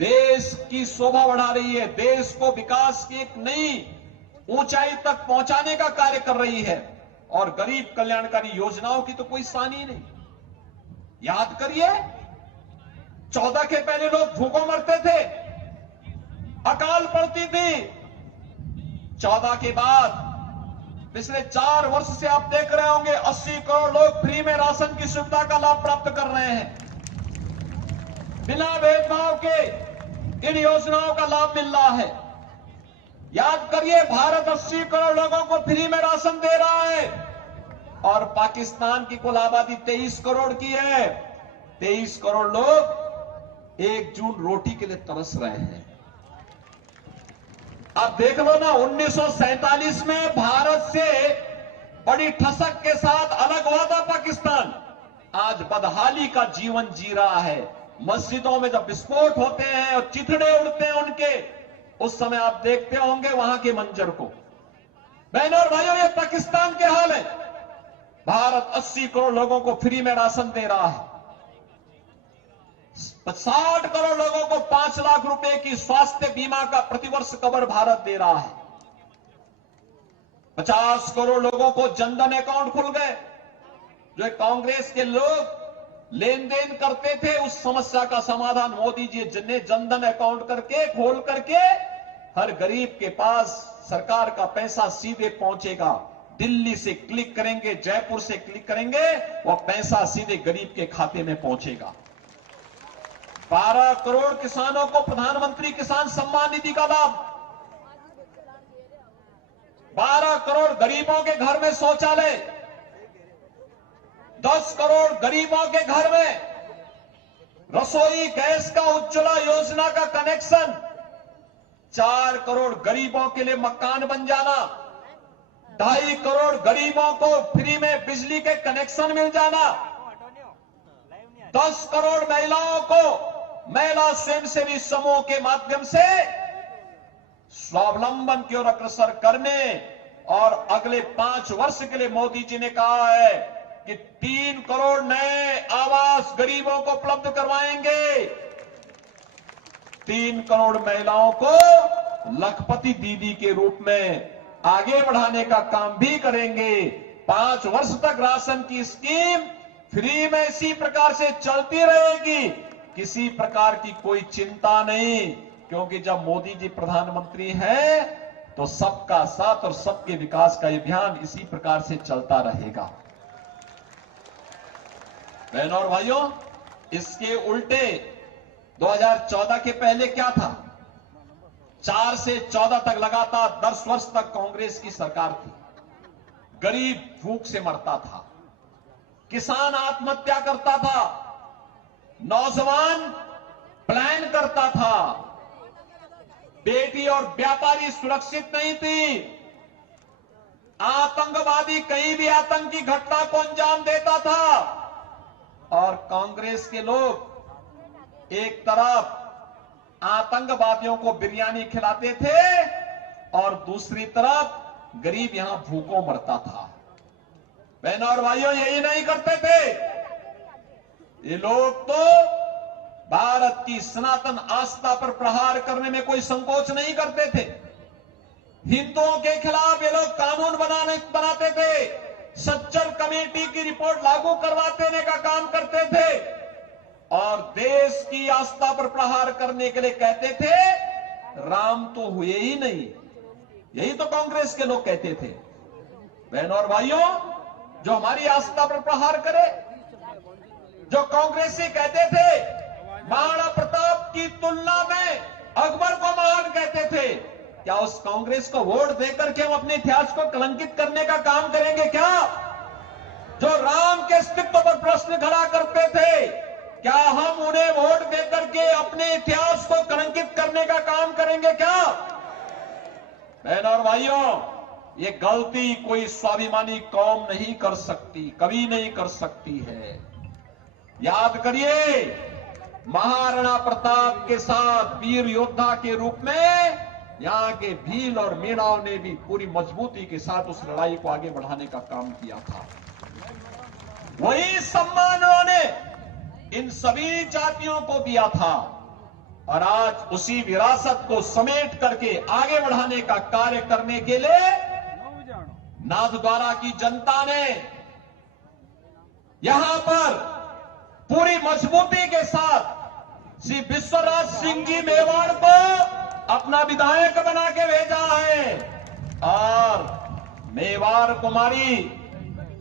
देश की शोभा बढ़ा रही है, देश को विकास की एक नई ऊंचाई तक पहुंचाने का कार्य कर रही है। और गरीब कल्याणकारी योजनाओं की तो कोई सानी नहीं। याद करिए, 14 के पहले लोग भूखों मरते थे, अकाल पड़ती थी। 14 के बाद पिछले 4 वर्ष से आप देख रहे होंगे 80 करोड़ लोग फ्री में राशन की सुविधा का लाभ प्राप्त कर रहे हैं। बिना भेदभाव के इन योजनाओं का लाभ मिल रहा है। याद करिए, भारत 80 करोड़ लोगों को फ्री में राशन दे रहा है और पाकिस्तान की कुल आबादी 23 करोड़ की है। 23 करोड़ लोग 1 जून रोटी के लिए तरस रहे हैं। अब देख लो ना, 1947 में भारत से बड़ी ठसक के साथ अलग हुआ था पाकिस्तान, आज बदहाली का जीवन जी रहा है। मस्जिदों में जब विस्फोट होते हैं और चिथड़े उड़ते हैं उनके, उस समय आप देखते होंगे वहां के मंजर को। बहनों और भाइयों, ये पाकिस्तान के हाल है। भारत 80 करोड़ लोगों को फ्री में राशन दे रहा है। 60 करोड़ लोगों को 5 लाख रुपए की स्वास्थ्य बीमा का प्रतिवर्ष कवर भारत दे रहा है। 50 करोड़ लोगों को जनधन अकाउंट खुल गए। जो कांग्रेस के लोग लेन देन करते थे, उस समस्या का समाधान मोदी जी ने जनधन अकाउंट करके खोल करके हर गरीब के पास सरकार का पैसा सीधे पहुंचेगा। दिल्ली से क्लिक करेंगे, जयपुर से क्लिक करेंगे, वह पैसा सीधे गरीब के खाते में पहुंचेगा। 12 करोड़ किसानों को प्रधानमंत्री किसान सम्मान निधि का लाभ। 12 करोड़ गरीबों के घर में शौचालय। 10 करोड़ गरीबों के घर में रसोई गैस का उज्ज्वला योजना का कनेक्शन। 4 करोड़ गरीबों के लिए मकान बन जाना। 2.5 करोड़ गरीबों को फ्री में बिजली के कनेक्शन मिल जाना। 10 करोड़ महिलाओं को महिला स्वयंसेवी समूह के माध्यम से स्वावलंबन की ओर अग्रसर करने और अगले 5 वर्ष के लिए मोदी जी ने कहा है कि 3 करोड़ नए आवास गरीबों को उपलब्ध करवाएंगे। 3 करोड़ महिलाओं को लखपति दीदी के रूप में आगे बढ़ाने का काम भी करेंगे। 5 वर्ष तक राशन की स्कीम फ्री में इसी प्रकार से चलती रहेगी, किसी प्रकार की कोई चिंता नहीं, क्योंकि जब मोदी जी प्रधानमंत्री हैं तो सबका साथ और सबके विकास का अभियान इसी प्रकार से चलता रहेगा। बहनों और भाइयों, इसके उल्टे 2014 के पहले क्या था? 4 से 14 तक लगातार 10 वर्ष तक कांग्रेस की सरकार थी। गरीब भूख से मरता था, किसान आत्महत्या करता था, नौजवान प्लान करता था, बेटी और व्यापारी सुरक्षित नहीं थी, आतंकवादी कहीं भी आतंकी घटना को अंजाम देता था। और कांग्रेस के लोग एक तरफ आतंकवादियों को बिरयानी खिलाते थे और दूसरी तरफ गरीब यहां भूखों मरता था। बहनों और भाइयों, यही नहीं करते थे ये लोग, तो भारत की सनातन आस्था पर प्रहार करने में कोई संकोच नहीं करते थे। हिंदुओं के खिलाफ ये लोग कानून बनाते थे, सच्चर कमेटी की रिपोर्ट लागू करवा देने का काम करते थे और देश की आस्था पर प्रहार करने के लिए कहते थे राम तो हुए ही नहीं। यही तो कांग्रेस के लोग कहते थे। बहनों और भाइयों, जो हमारी आस्था पर प्रहार करे, जो कांग्रेसी कहते थे महाराणा प्रताप की तुलना में अकबर को महान कहते थे, क्या उस कांग्रेस को वोट देकर के हम अपने इतिहास को कलंकित करने का काम करेंगे क्या? जो राम के अस्तित्व पर प्रश्न खड़ा करते थे, क्या हम उन्हें वोट देकर के अपने इतिहास को कलंकित करने का काम करेंगे क्या? बहनों और भाइयों, ये गलती कोई स्वाभिमानी कौम नहीं कर सकती, कभी नहीं कर सकती है। याद करिए, महाराणा प्रताप के साथ वीर योद्धा के रूप में यहां के भील और मीणाओं ने भी पूरी मजबूती के साथ उस लड़ाई को आगे बढ़ाने का काम किया था। वही सम्मान उन्होंने इन सभी जातियों को दिया था और आज उसी विरासत को समेट करके आगे बढ़ाने का कार्य करने के लिए नाथद्वारा की जनता ने यहां पर पूरी मजबूती के साथ श्री विश्वराज सिंह जी मेवाड़ को अपना विधायक बना के भेजा है और मेवाड़ कुमारी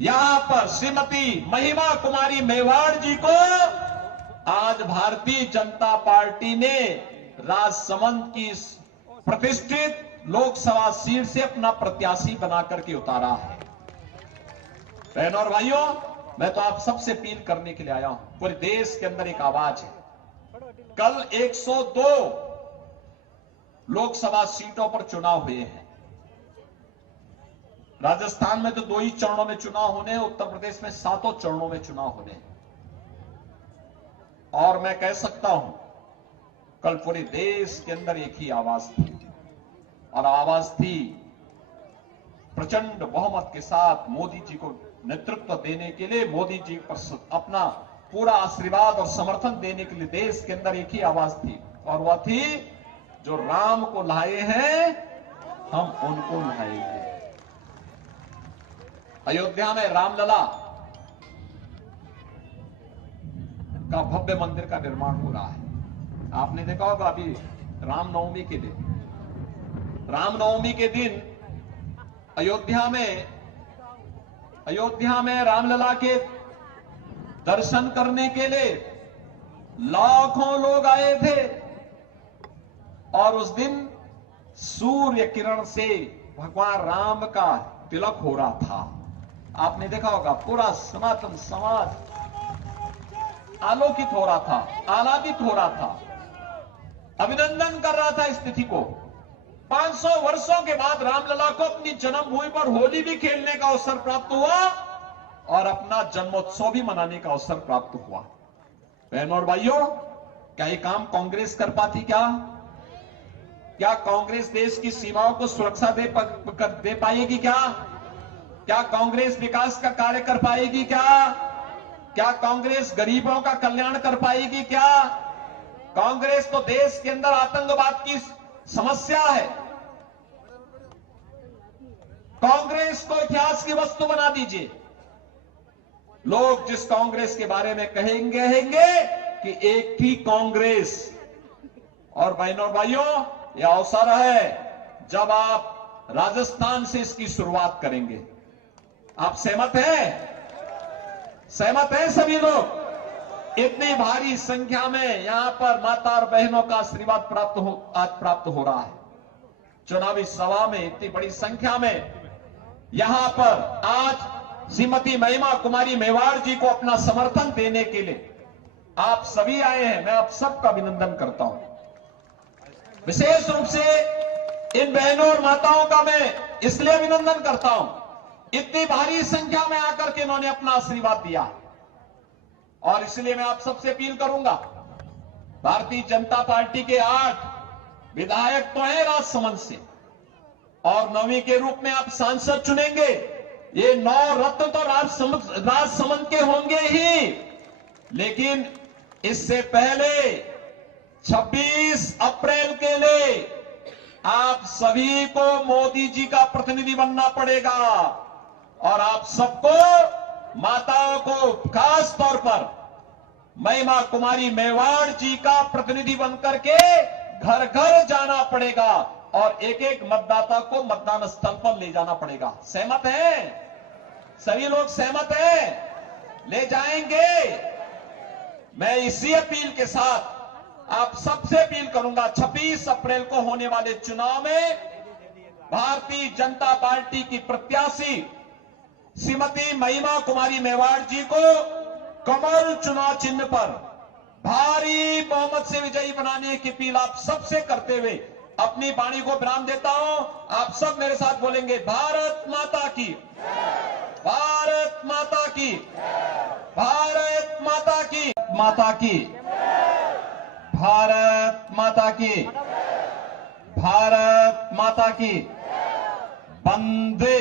यहां पर श्रीमती महिमा कुमारी मेवाड़ जी को आज भारतीय जनता पार्टी ने राजसमंद की प्रतिष्ठित लोकसभा सीट से अपना प्रत्याशी बना करके उतारा है। बहनों और भाइयों, मैं तो आप सबसे अपील करने के लिए आया हूं। पूरे देश के अंदर एक आवाज है। कल 102 लोकसभा सीटों पर चुनाव हुए हैं। राजस्थान में तो 2 ही चरणों में चुनाव होने हैं, उत्तर प्रदेश में 7 चरणों में चुनाव होने हैं। और मैं कह सकता हूं, कल पूरे देश के अंदर एक ही आवाज थी और आवाज थी प्रचंड बहुमत के साथ मोदी जी को नेतृत्व देने के लिए, मोदी जी पर अपना पूरा आशीर्वाद और समर्थन देने के लिए देश के अंदर एक ही आवाज थी और वह थी, जो राम को लाए हैं हम उनको लाएंगे। अयोध्या में रामलला का भव्य मंदिर का निर्माण हो रहा है। आपने देखा होगा अभी रामनवमी के दिन अयोध्या में रामलला के दर्शन करने के लिए लाखों लोग आए थे और उस दिन सूर्य किरण से भगवान राम का तिलक हो रहा था। आपने देखा होगा पूरा सनातन समाज आलोकित हो रहा था, आह्लादित हो रहा था, अभिनंदन कर रहा था इस तिथि को। 500 वर्षों के बाद रामलला को अपनी जन्मभूमि पर होली भी खेलने का अवसर प्राप्त हुआ और अपना जन्मोत्सव भी मनाने का अवसर प्राप्त हुआ। बहनों और भाइयों, क्या ये काम कांग्रेस कर पाती? क्या कांग्रेस देश की सीमाओं को सुरक्षा दे पाएगी? क्या कांग्रेस विकास का कार्य कर पाएगी? क्या कांग्रेस गरीबों का कल्याण कर पाएगी? कांग्रेस तो देश के अंदर आतंकवाद की समस्या है। कांग्रेस को इतिहास की वस्तु बना दीजिए। लोग जिस कांग्रेस के बारे में कहेंगे कि एक ही कांग्रेस। और बहनों और भाइयों, यह अवसर है जब आप राजस्थान से इसकी शुरुआत करेंगे। आप सहमत हैं? सहमत हैं सभी लोग? इतनी भारी संख्या में यहां पर माता और बहनों का आशीर्वाद प्राप्त हो रहा है। चुनावी सभा में इतनी बड़ी संख्या में यहां पर आज श्रीमती महिमा कुमारी मेवाड़ जी को अपना समर्थन देने के लिए आप सभी आए हैं। मैं आप सबका अभिनंदन करता हूं। विशेष रूप से इन बहनों और माताओं का मैं इसलिए अभिनंदन करता हूं, इतनी भारी संख्या में आकर के इन्होंने अपना आशीर्वाद दिया। और इसलिए मैं आप सबसे अपील करूंगा, भारतीय जनता पार्टी के 8 विधायक तो हैं राजसमंद से, और 9वीं के रूप में आप सांसद चुनेंगे। ये 9 रत्न तो राजसमंद के होंगे ही, लेकिन इससे पहले 26 अप्रैल के लिए आप सभी को मोदी जी का प्रतिनिधि बनना पड़ेगा। और आप सबको, माताओं को खास तौर पर महिमा कुमारी मेवाड़ जी का प्रतिनिधि बनकर के घर घर जाना पड़ेगा और एक एक मतदाता को मतदान स्थल पर ले जाना पड़ेगा। सहमत हैं? सभी लोग सहमत हैं? ले जाएंगे? मैं इसी अपील के साथ आप सबसे अपील करूंगा, 26 अप्रैल को होने वाले चुनाव में भारतीय जनता पार्टी की प्रत्याशी श्रीमती महिमा कुमारी मेवाड़ जी को कमल चुनाव चिन्ह पर भारी बहुमत से विजयी बनाने की अपील आप सबसे करते हुए अपनी वाणी को विराम देता हूं। आप सब मेरे साथ बोलेंगे, भारत माता की, भारत माता की, भारत माता की, माता की, भारत माता की, भारत माता की, वंदे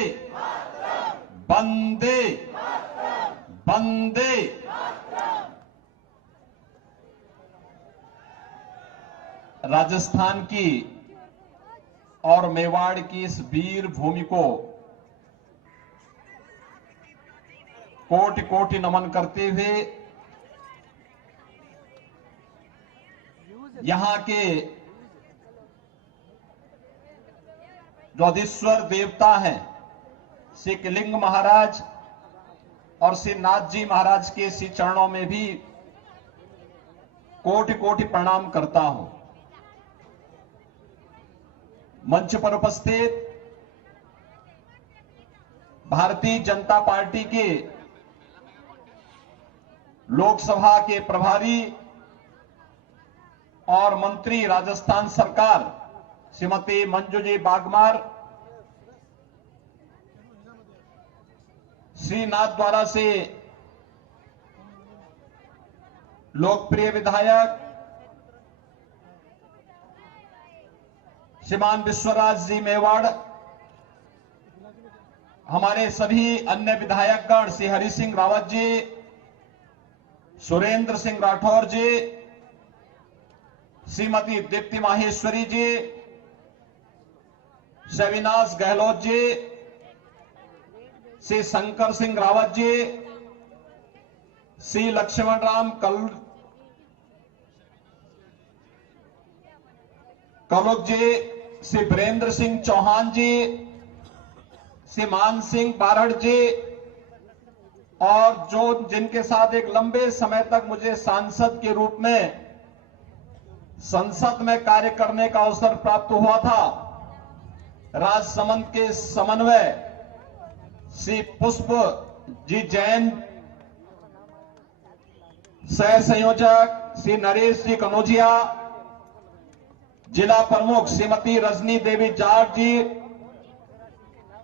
वंदे वंदे। राजस्थान की और मेवाड़ की इस वीर भूमि को कोटि कोटि नमन करते हुए यहां के जो अधीश्वर देवता हैं श्री कलिंग महाराज और श्री नाथ जी महाराज के श्री चरणों में भी कोटि कोटि प्रणाम करता हूं। मंच पर उपस्थित भारतीय जनता पार्टी के लोकसभा के प्रभारी और मंत्री राजस्थान सरकार श्रीमती मंजू जी बागमार, श्री नाथद्वारा से लोकप्रिय विधायक श्रीमान विश्वराज जी मेवाड़, हमारे सभी अन्य विधायकगण श्री हरि सिंह रावत जी, सुरेंद्र सिंह राठौर जी, श्रीमती दीप्ति माहेश्वरी जी, श्री अविनाश गहलोत जी, श्री शंकर सिंह रावत जी, श्री लक्ष्मण राम कलुक जी, श्री वीरेंद्र सिंह चौहान जी, श्री मान सिंह बारड़ जी, और जो जिनके साथ एक लंबे समय तक मुझे सांसद के रूप में संसद में कार्य करने का अवसर प्राप्त हुआ था, राजसमंद के समन्वय श्री पुष्प जी जैन, सह संयोजक श्री नरेश जी कनौजिया, जिला प्रमुख श्रीमती रजनी देवी जाट जी,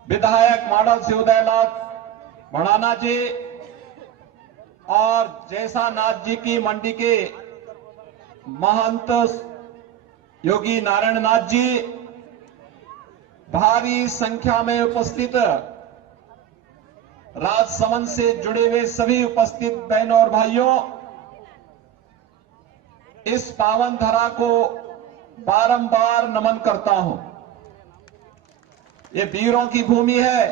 विधायक मॉडल से उदयलाल भड़ाना जी, और जैसा नाथ जी की मंडी के महंत योगी नारायण नाथ जी, भारी संख्या में उपस्थित राजसमंद से जुड़े हुए सभी उपस्थित बहनों और भाइयों, इस पावन धरा को बारंबार नमन करता हूं। ये वीरों की भूमि है।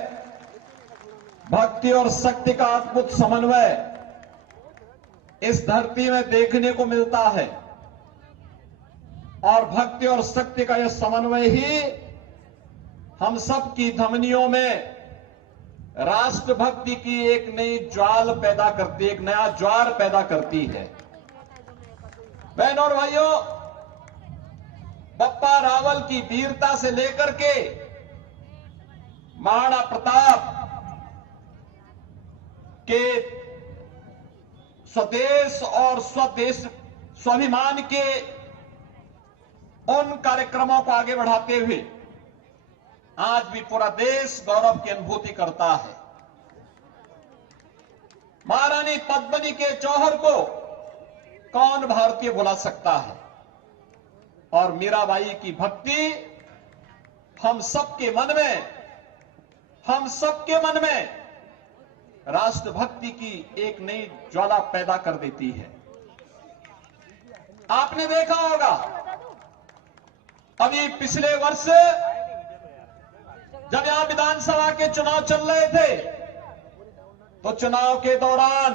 भक्ति और शक्ति का अद्भुत समन्वय इस धरती में देखने को मिलता है और भक्ति और शक्ति का यह समन्वय ही हम सब की धमनियों में राष्ट्रभक्ति की एक नई ज्वाल पैदा करती है, एक नया ज्वार पैदा करती है। बहनों और भाइयों, बप्पा रावल की वीरता से लेकर के महाराणा प्रताप के स्वदेश और स्वाभिमान के उन कार्यक्रमों को आगे बढ़ाते हुए आज भी पूरा देश गौरव की अनुभूति करता है। महारानी पद्मिनी के जौहर को कौन भारतीय भुला सकता है? और मीराबाई की भक्ति हम सबके मन में राष्ट्रभक्ति की एक नई ज्वाला पैदा कर देती है। आपने देखा होगा अभी पिछले वर्ष जब यहां विधानसभा के चुनाव चल रहे थे तो चुनाव के दौरान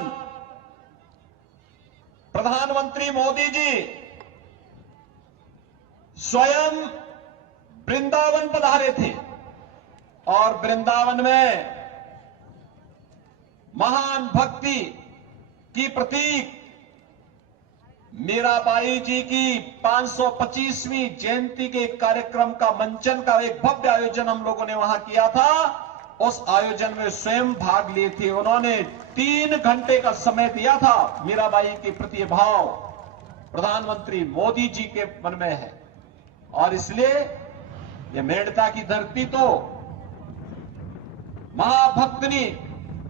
प्रधानमंत्री मोदी जी स्वयं वृंदावन पधारे थे और वृंदावन में महान भक्ति की प्रतीक मीराबाई जी की 525वीं जयंती के कार्यक्रम का मंचन का एक भव्य आयोजन हम लोगों ने वहां किया था। उस आयोजन में स्वयं भाग लिए थे। उन्होंने 3 घंटे का समय दिया था। मीराबाई के प्रति भाव प्रधानमंत्री मोदी जी के मन में है और इसलिए यह मेड़ता की धरती तो महाभक्तनी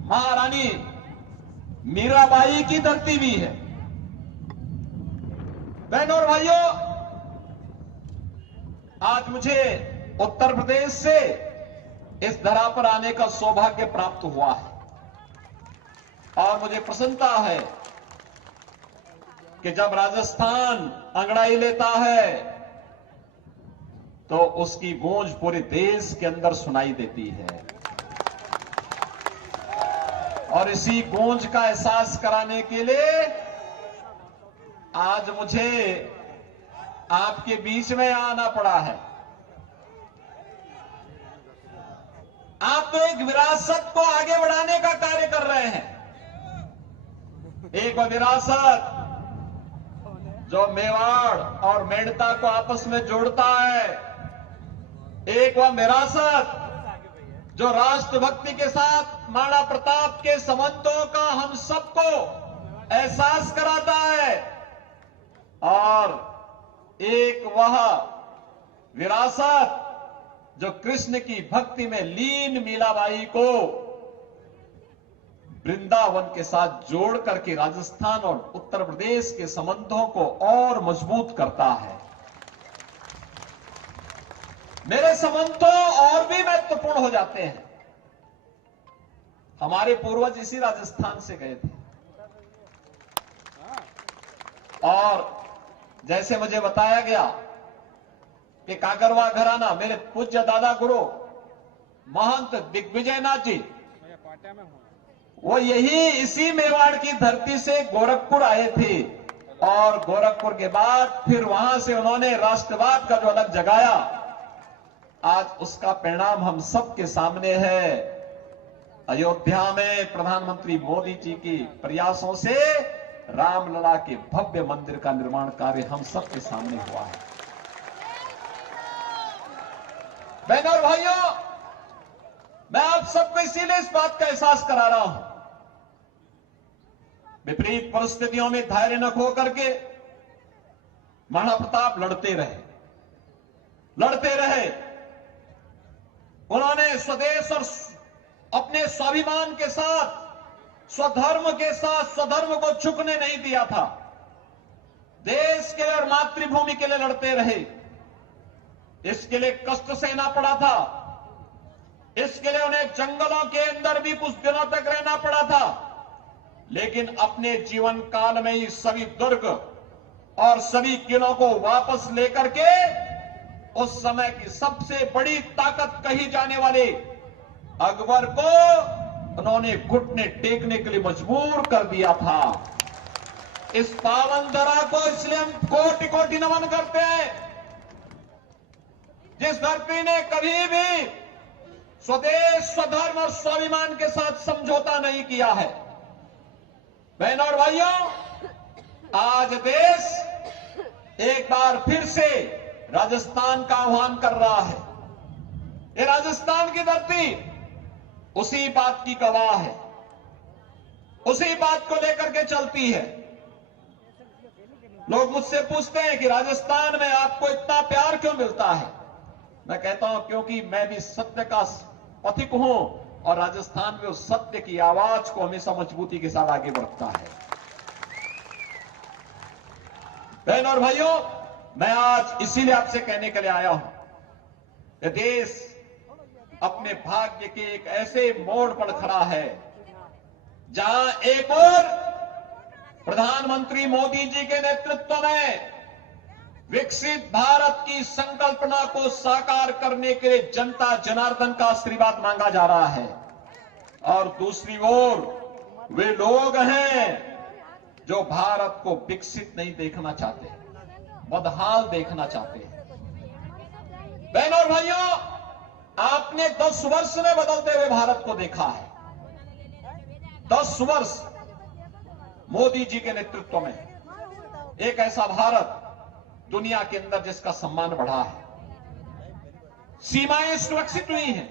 महारानी मीराबाई की धरती भी है। बहनों और भाइयों, आज मुझे उत्तर प्रदेश से इस धरा पर आने का सौभाग्य प्राप्त हुआ है और मुझे प्रसन्नता है कि जब राजस्थान अंगड़ाई लेता है तो उसकी गूंज पूरे देश के अंदर सुनाई देती है और इसी गूंज का एहसास कराने के लिए आज मुझे आपके बीच में आना पड़ा है। आप तो एक विरासत को आगे बढ़ाने का कार्य कर रहे हैं। एक विरासत जो मेवाड़ और मेड़ता को आपस में जोड़ता है। एक वह विरासत जो राष्ट्रभक्ति के साथ महाराणा प्रताप के संबंधों का हम सबको एहसास कराता है और एक वह विरासत जो कृष्ण की भक्ति में लीन मीराबाई को वृंदावन के साथ जोड़ करके राजस्थान और उत्तर प्रदेश के संबंधों को और मजबूत करता है। मेरे संबंध तो और भी महत्वपूर्ण हो जाते हैं। हमारे पूर्वज इसी राजस्थान से गए थे और जैसे मुझे बताया गया कि कागरवा घराना मेरे पूज्य दादा गुरु महंत दिग्विजयनाथ जी वो यही इसी मेवाड़ की धरती से गोरखपुर आए थे और गोरखपुर के बाद फिर वहां से उन्होंने राष्ट्रवाद का जो अलग जगाया, आज उसका परिणाम हम सबके सामने है। अयोध्या में प्रधानमंत्री मोदी जी के प्रयासों से रामलला के भव्य मंदिर का निर्माण कार्य हम सबके सामने हुआ है। बहनों और भाइयों, मैं आप सबको इसीलिए इस बात का एहसास करा रहा हूं। विपरीत परिस्थितियों में धैर्य न खो करके महाराणा प्रताप लड़ते रहे। उन्होंने स्वदेश और अपने स्वाभिमान के साथ स्वधर्म को झुकने नहीं दिया था। देश के और मातृभूमि के लिए लड़ते रहे। इसके लिए कष्ट सहना पड़ा था। इसके लिए उन्हें जंगलों के अंदर भी कुछ दिनों तक रहना पड़ा था, लेकिन अपने जीवन काल में ये सभी दुर्ग और सभी किलों को वापस लेकर के उस समय की सबसे बड़ी ताकत कही जाने वाले अकबर को उन्होंने घुटने टेकने के लिए मजबूर कर दिया था। इस पावन धरा को इसलिए हम कोटि कोटि नमन करते हैं, जिस धरती ने कभी भी स्वदेश, स्वधर्म और स्वाभिमान के साथ समझौता नहीं किया है। बहनों और भाइयों, आज देश एक बार फिर से राजस्थान का आह्वान कर रहा है। ये राजस्थान की धरती उसी बात की गवाह है, उसी बात को लेकर के चलती है। लोग मुझसे पूछते हैं कि राजस्थान में आपको इतना प्यार क्यों मिलता है? मैं कहता हूं क्योंकि मैं भी सत्य का पथिक हूं और राजस्थान में उस सत्य की आवाज को हमेशा मजबूती के साथ आगे बढ़ता है। बहनों और भाइयों, मैं आज इसीलिए आपसे कहने के लिए आया हूं कि देश अपने भाग्य के एक ऐसे मोड़ पर खड़ा है जहां एक और प्रधानमंत्री मोदी जी के नेतृत्व में विकसित भारत की संकल्पना को साकार करने के लिए जनता जनार्दन का आशीर्वाद मांगा जा रहा है, और दूसरी ओर वे लोग हैं जो भारत को विकसित नहीं देखना चाहते, बदहाल देखना चाहते हैं। बहनों और भाइयों, आपने 10 वर्ष में बदलते हुए भारत को देखा है। 10 वर्ष मोदी जी के नेतृत्व में एक ऐसा भारत दुनिया के अंदर जिसका सम्मान बढ़ा है, सीमाएं सुरक्षित हुई हैं।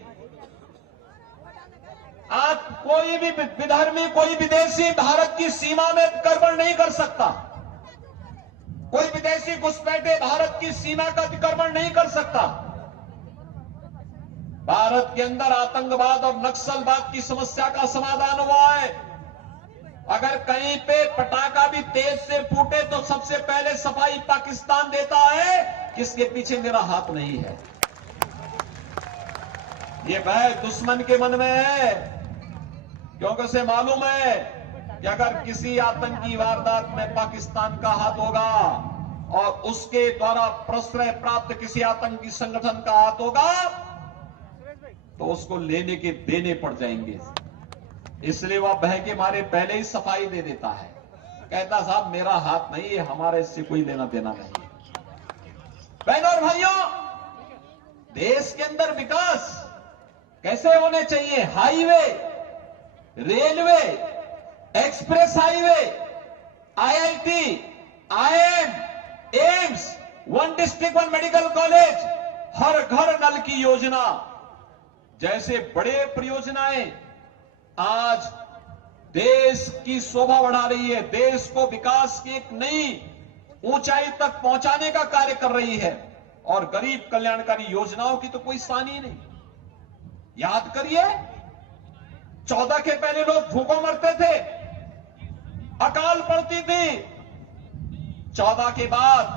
आज कोई भी विधर्मी, कोई विदेशी भारत की सीमा में अतिक्रमण नहीं कर सकता। कोई विदेशी घुसपैठे भारत की सीमा का अतिक्रमण नहीं कर सकता। भारत के अंदर आतंकवाद और नक्सलवाद की समस्या का समाधान हुआ है। अगर कहीं पे पटाखा भी तेज से फूटे तो सबसे पहले सफाई पाकिस्तान देता है कि इसके पीछे मेरा हाथ नहीं है। ये भय दुश्मन के मन में है, क्योंकि उसे मालूम है कि अगर किसी आतंकी वारदात में पाकिस्तान का हाथ होगा और उसके द्वारा प्रश्रय प्राप्त किसी आतंकी संगठन का हाथ होगा तो उसको लेने के देने पड़ जाएंगे। इसलिए वह भय के मारे पहले ही सफाई दे देता है, कहता साहब मेरा हाथ नहीं है, हमारे इससे कोई लेना देना नहीं। बहनों और भाइयों, देश के अंदर विकास कैसे होने चाहिए? Highway, railway, express highway, IIT, IIM, AIIMS, 1 district 1 medical college, हर घर नल की योजना जैसे बड़े परियोजनाएं आज देश की शोभा बढ़ा रही है, देश को विकास की एक नई ऊंचाई तक पहुंचाने का कार्य कर रही है। और गरीब कल्याणकारी योजनाओं की तो कोई सानी नहीं। याद करिए, 14 के पहले लोग भूखों मरते थे, अकाल पड़ती थी। 14 के बाद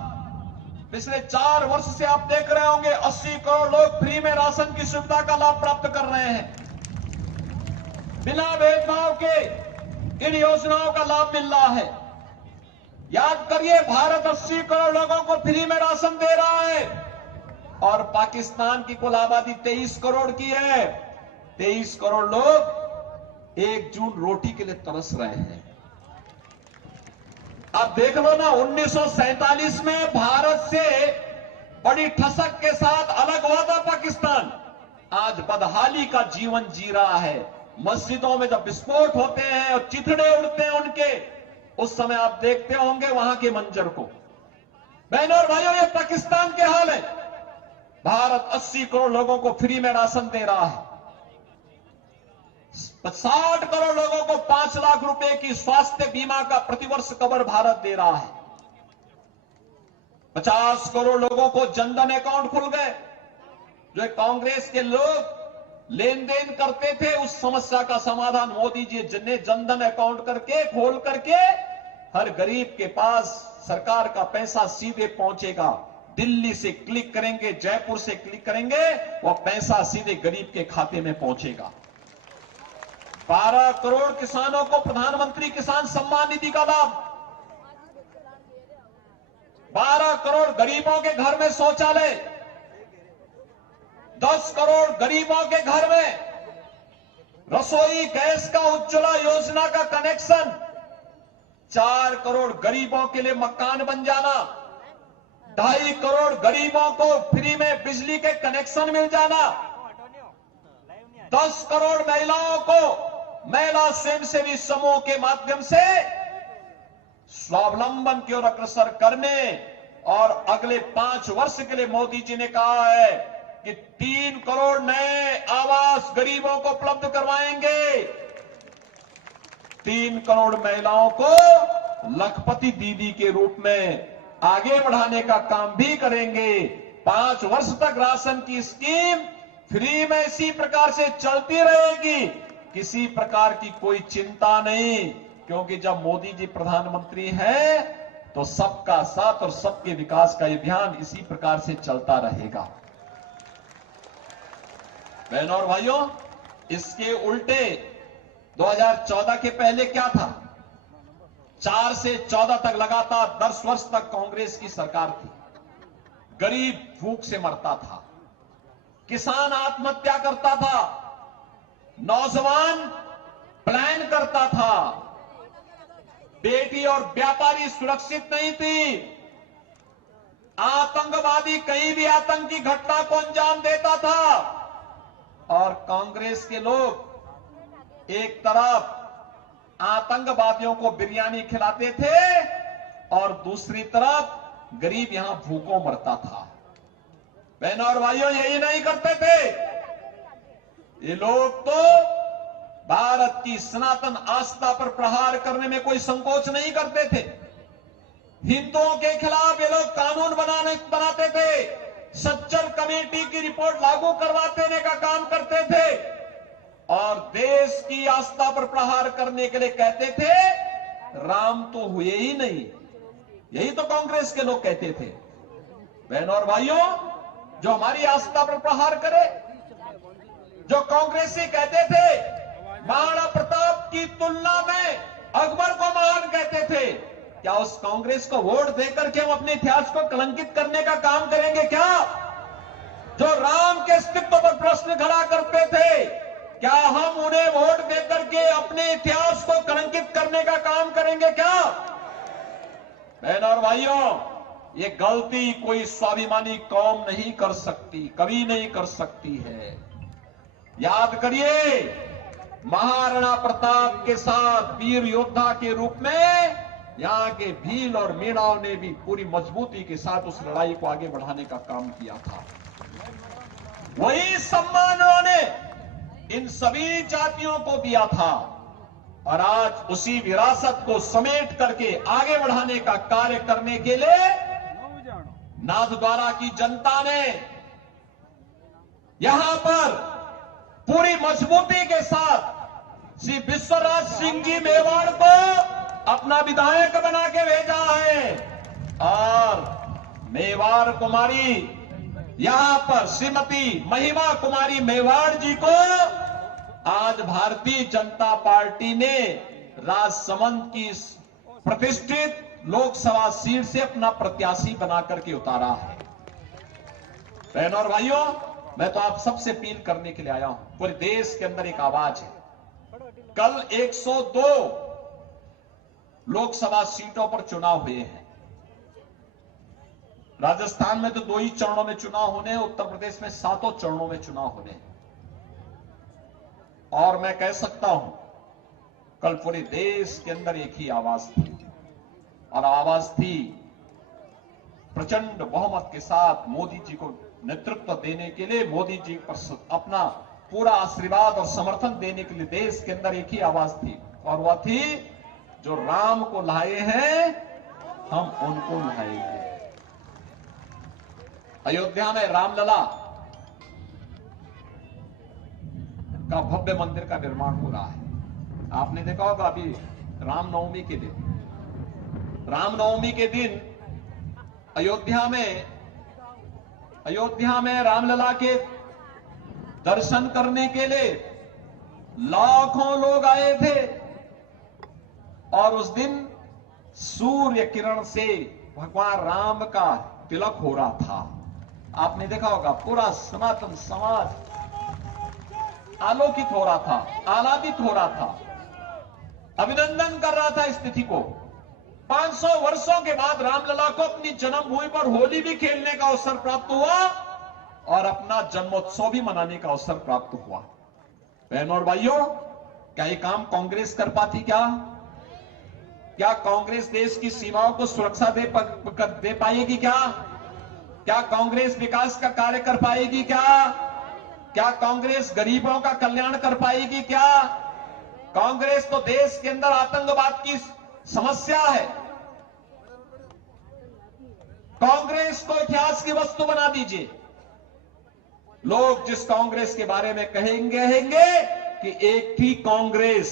पिछले 4 वर्ष से आप देख रहे होंगे 80 करोड़ लोग फ्री में राशन की सुविधा का लाभ प्राप्त कर रहे हैं। बिना भेदभाव के इन योजनाओं का लाभ मिल रहा है। याद करिए, भारत 80 करोड़ लोगों को फ्री में राशन दे रहा है और पाकिस्तान की कुल आबादी 23 करोड़ की है। 23 करोड़ लोग 1 जून रोटी के लिए तरस रहे हैं। अब देख लो ना, 1947 में भारत से बड़ी ठसक के साथ अलग हुआ था पाकिस्तान, आज बदहाली का जीवन जी रहा है। मस्जिदों में जब विस्फोट होते हैं और चिथड़े उड़ते हैं उनके, उस समय आप देखते होंगे वहां के मंजर को। बहनों और भाइयों, ये पाकिस्तान के हाल है। भारत 80 करोड़ लोगों को फ्री में राशन दे रहा है। 60 करोड़ लोगों को 5 लाख रुपए की स्वास्थ्य बीमा का प्रतिवर्ष कवर भारत दे रहा है। 50 करोड़ लोगों को जनधन अकाउंट खुल गए। जो कांग्रेस के लोग लेन देन करते थे, उस समस्या का समाधान मोदी जी ने जनधन अकाउंट करके खोल करके हर गरीब के पास सरकार का पैसा सीधे पहुंचेगा। दिल्ली से क्लिक करेंगे, जयपुर से क्लिक करेंगे, वह पैसा सीधे गरीब के खाते में पहुंचेगा। 12 करोड़ किसानों को प्रधानमंत्री किसान सम्मान निधि का लाभ। 12 करोड़ गरीबों के घर में शौचालय, 10 करोड़ गरीबों के घर में रसोई गैस का उज्ज्वला योजना का कनेक्शन, 4 करोड़ गरीबों के लिए मकान बन जाना, 2.5 करोड़ गरीबों को फ्री में बिजली के कनेक्शन मिल जाना, 10 करोड़ महिलाओं को महिला स्वयंसेवी समूह के माध्यम से स्वावलंबन की ओर अग्रसर करने, और अगले 5 वर्ष के लिए मोदी जी ने कहा है कि 3 करोड़ नए आवास गरीबों को उपलब्ध करवाएंगे, 3 करोड़ महिलाओं को लखपति दीदी के रूप में आगे बढ़ाने का काम भी करेंगे। 5 वर्ष तक राशन की स्कीम फ्री में इसी प्रकार से चलती रहेगी, किसी प्रकार की कोई चिंता नहीं, क्योंकि जब मोदी जी प्रधानमंत्री हैं तो सबका साथ और सबके विकास का अभियान इसी प्रकार से चलता रहेगा। बहनों और भाइयों, इसके उल्टे 2014 के पहले क्या था? 4 से 14 तक लगातार 10 वर्ष तक कांग्रेस की सरकार थी। गरीब भूख से मरता था, किसान आत्महत्या करता था, नौजवान प्लान करता था, बेटी और व्यापारी सुरक्षित नहीं थी, आतंकवादी कहीं भी आतंकी घटना को अंजाम देता था, और कांग्रेस के लोग एक तरफ आतंकवादियों को बिरयानी खिलाते थे और दूसरी तरफ गरीब यहां भूखों मरता था। बहनों और भाइयों, यही नहीं करते थे ये लोग, तो भारत की सनातन आस्था पर प्रहार करने में कोई संकोच नहीं करते थे। हिंदुओं के खिलाफ ये लोग कानून बनाते थे, सज्जन कमेटी की रिपोर्ट लागू करवा देने का काम करते थे, और देश की आस्था पर प्रहार करने के लिए कहते थे राम तो हुए ही नहीं। यही तो कांग्रेस के लोग कहते थे। बहनों और भाइयों, जो हमारी आस्था पर प्रहार करे, जो कांग्रेसी कहते थे महाराणा प्रताप की तुलना में अकबर को महान कहते थे, क्या उस कांग्रेस को वोट देकर के हम अपने इतिहास को कलंकित करने का काम करेंगे क्या? जो राम के अस्तित्व पर प्रश्न खड़ा करते थे, क्या हम उन्हें वोट देकर के अपने इतिहास को कलंकित करने का काम करेंगे क्या? बहनों और भाइयों, ये गलती कोई स्वाभिमानी कौम नहीं कर सकती, कभी नहीं कर सकती है। याद करिए, महाराणा प्रताप के साथ वीर योद्धा के रूप में यहां के भील और मीणाओं ने भी पूरी मजबूती के साथ उस लड़ाई को आगे बढ़ाने का काम किया था। वही सम्मान उन्होंने इन सभी जातियों को दिया था, और आज उसी विरासत को समेट करके आगे बढ़ाने का कार्य करने के लिए नाथद्वारा की जनता ने यहां पर पूरी मजबूती के साथ श्री विश्वराज सिंह जी मेवाड़ को अपना विधायक बना के भेजा है, और मेवाड़ कुमारी यहां पर श्रीमती महिमा कुमारी मेवाड़ जी को आज भारतीय जनता पार्टी ने राजसमंद की प्रतिष्ठित लोकसभा सीट से अपना प्रत्याशी बना करके उतारा है। बहनों और भाइयों, मैं तो आप सबसे अपील करने के लिए आया हूं। पूरे देश के अंदर एक आवाज है। कल 102 लोकसभा सीटों पर चुनाव हुए हैं। राजस्थान में तो 2 ही चरणों में चुनाव होने हैं, उत्तर प्रदेश में 7 चरणों में चुनाव होने हैं। और मैं कह सकता हूं, कल पूरे देश के अंदर एक ही आवाज थी, और आवाज थी प्रचंड बहुमत के साथ मोदी जी को नेतृत्व देने के लिए, मोदी जी पर अपना पूरा आशीर्वाद और समर्थन देने के लिए देश के अंदर एक ही आवाज थी, और वह थी, जो राम को लाए हैं हम उनको लाएंगे। अयोध्या में रामलला का भव्य मंदिर का निर्माण हो रहा है। आपने देखा होगा अभी रामनवमी के दिन अयोध्या में रामलला के दर्शन करने के लिए लाखों लोग आए थे, और उस दिन सूर्य किरण से भगवान राम का तिलक हो रहा था। आपने देखा होगा पूरा सनातन समाज आलोकित हो रहा था, आह्लादित हो रहा था, अभिनंदन कर रहा था स्थिति को। 500 वर्षों के बाद रामलला को अपनी जन्मभूमि पर होली भी खेलने का अवसर प्राप्त हुआ और अपना जन्मोत्सव भी मनाने का अवसर प्राप्त हुआ। बहनों और भाइयों, क्या ये काम कांग्रेस कर पाती? क्या कांग्रेस देश की सीमाओं को सुरक्षा दे पाएगी? क्या कांग्रेस विकास का कार्य कर पाएगी? क्या कांग्रेस गरीबों का कल्याण कर पाएगी? कांग्रेस तो देश के अंदर आतंकवाद की समस्या है। कांग्रेस को इतिहास की वस्तु बना दीजिए। लोग जिस कांग्रेस के बारे में कहेंगे कि एक थी कांग्रेस।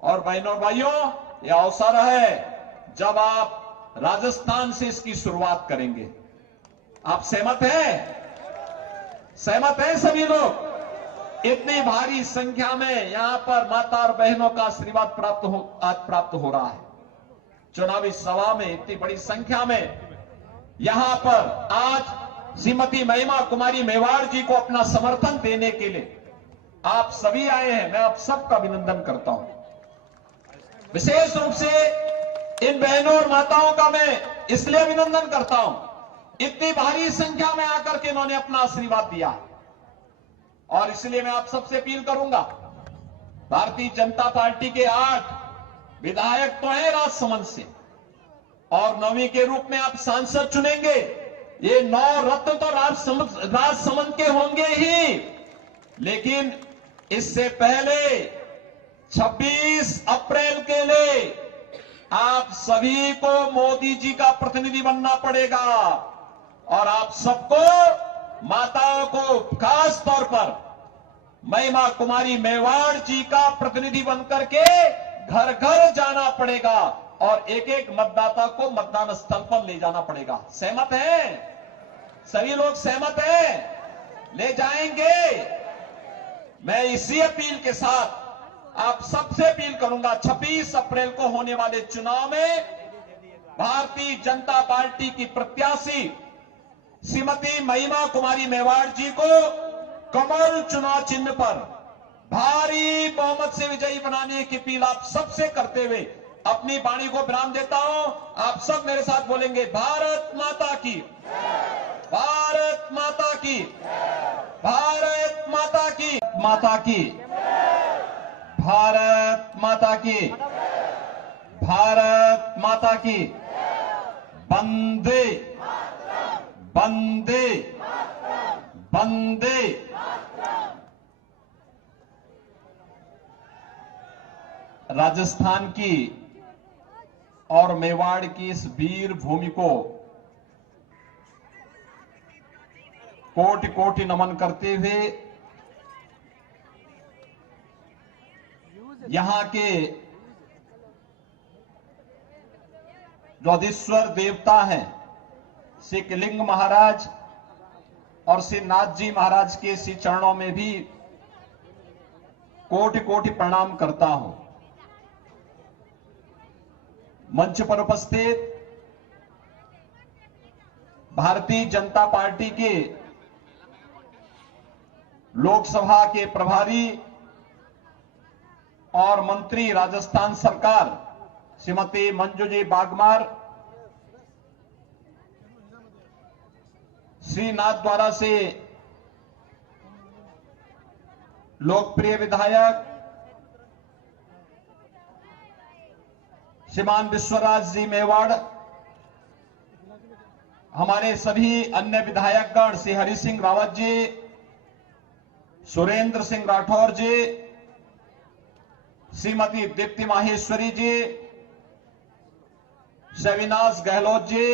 और बहनों और भाइयों, यह अवसर है जब आप राजस्थान से इसकी शुरुआत करेंगे। आप सहमत हैं? सहमत हैं सभी लोग? इतनी भारी संख्या में यहां पर माता और बहनों का आशीर्वाद आज प्राप्त हो रहा है। चुनावी सभा में इतनी बड़ी संख्या में यहां पर आज श्रीमती महिमा कुमारी मेवाड़ जी को अपना समर्थन देने के लिए आप सभी आए हैं। मैं आप सबका अभिनंदन करता हूं। विशेष रूप से इन बहनों और माताओं का मैं इसलिए अभिनंदन करता हूं, इतनी भारी संख्या में आकर के इन्होंने अपना आशीर्वाद दिया। और इसलिए मैं आप सबसे अपील करूंगा, भारतीय जनता पार्टी के 8 विधायक तो हैं राजसमंद से और 9वीं के रूप में आप सांसद चुनेंगे। ये 9 रत्न तो राजसमंद के होंगे ही, लेकिन इससे पहले 26 अप्रैल के लिए आप सभी को मोदी जी का प्रतिनिधि बनना पड़ेगा और आप सबको, माताओं को खास तौर पर महिमा कुमारी मेवाड़ जी का प्रतिनिधि बनकर के घर घर जाना पड़ेगा और एक एक मतदाता को मतदान स्थल पर ले जाना पड़ेगा। सहमत हैं? सभी लोग सहमत हैं? ले जाएंगे? मैं इसी अपील के साथ आप सबसे अपील करूंगा, 26 अप्रैल को होने वाले चुनाव में भारतीय जनता पार्टी की प्रत्याशी श्रीमती महिमा कुमारी मेवाड़ जी को कमल चुनाव चिन्ह पर भारी बहुमत से विजयी बनाने की अपील आप सबसे करते हुए अपनी वाणी को विराम देता हूं। आप सब मेरे साथ बोलेंगे, भारत माता की, भारत माता की, भारत माता की, माता की, भारत माता की, भारत माता की, वंदे वंदे वंदे। राजस्थान की और मेवाड़ की इस वीर भूमि को कोटि कोटि नमन करते हुए यहां के जो अधिश्वर देवता हैं श्री कलिंग महाराज और श्री नाथ जी महाराज के श्री चरणों में भी कोटि कोटि प्रणाम करता हूं। मंच पर उपस्थित भारतीय जनता पार्टी के लोकसभा के प्रभारी और मंत्री राजस्थान सरकार श्रीमती मंजू जी बागमार, श्री नाथद्वारा से लोकप्रिय विधायक श्रीमान विश्वराज जी मेवाड़, हमारे सभी अन्य विधायकगण श्री हरि सिंह रावत जी, सुरेंद्र सिंह राठौर जी, श्रीमती दीप्ति माहेश्वरी जी, शविनाश गहलोत जी,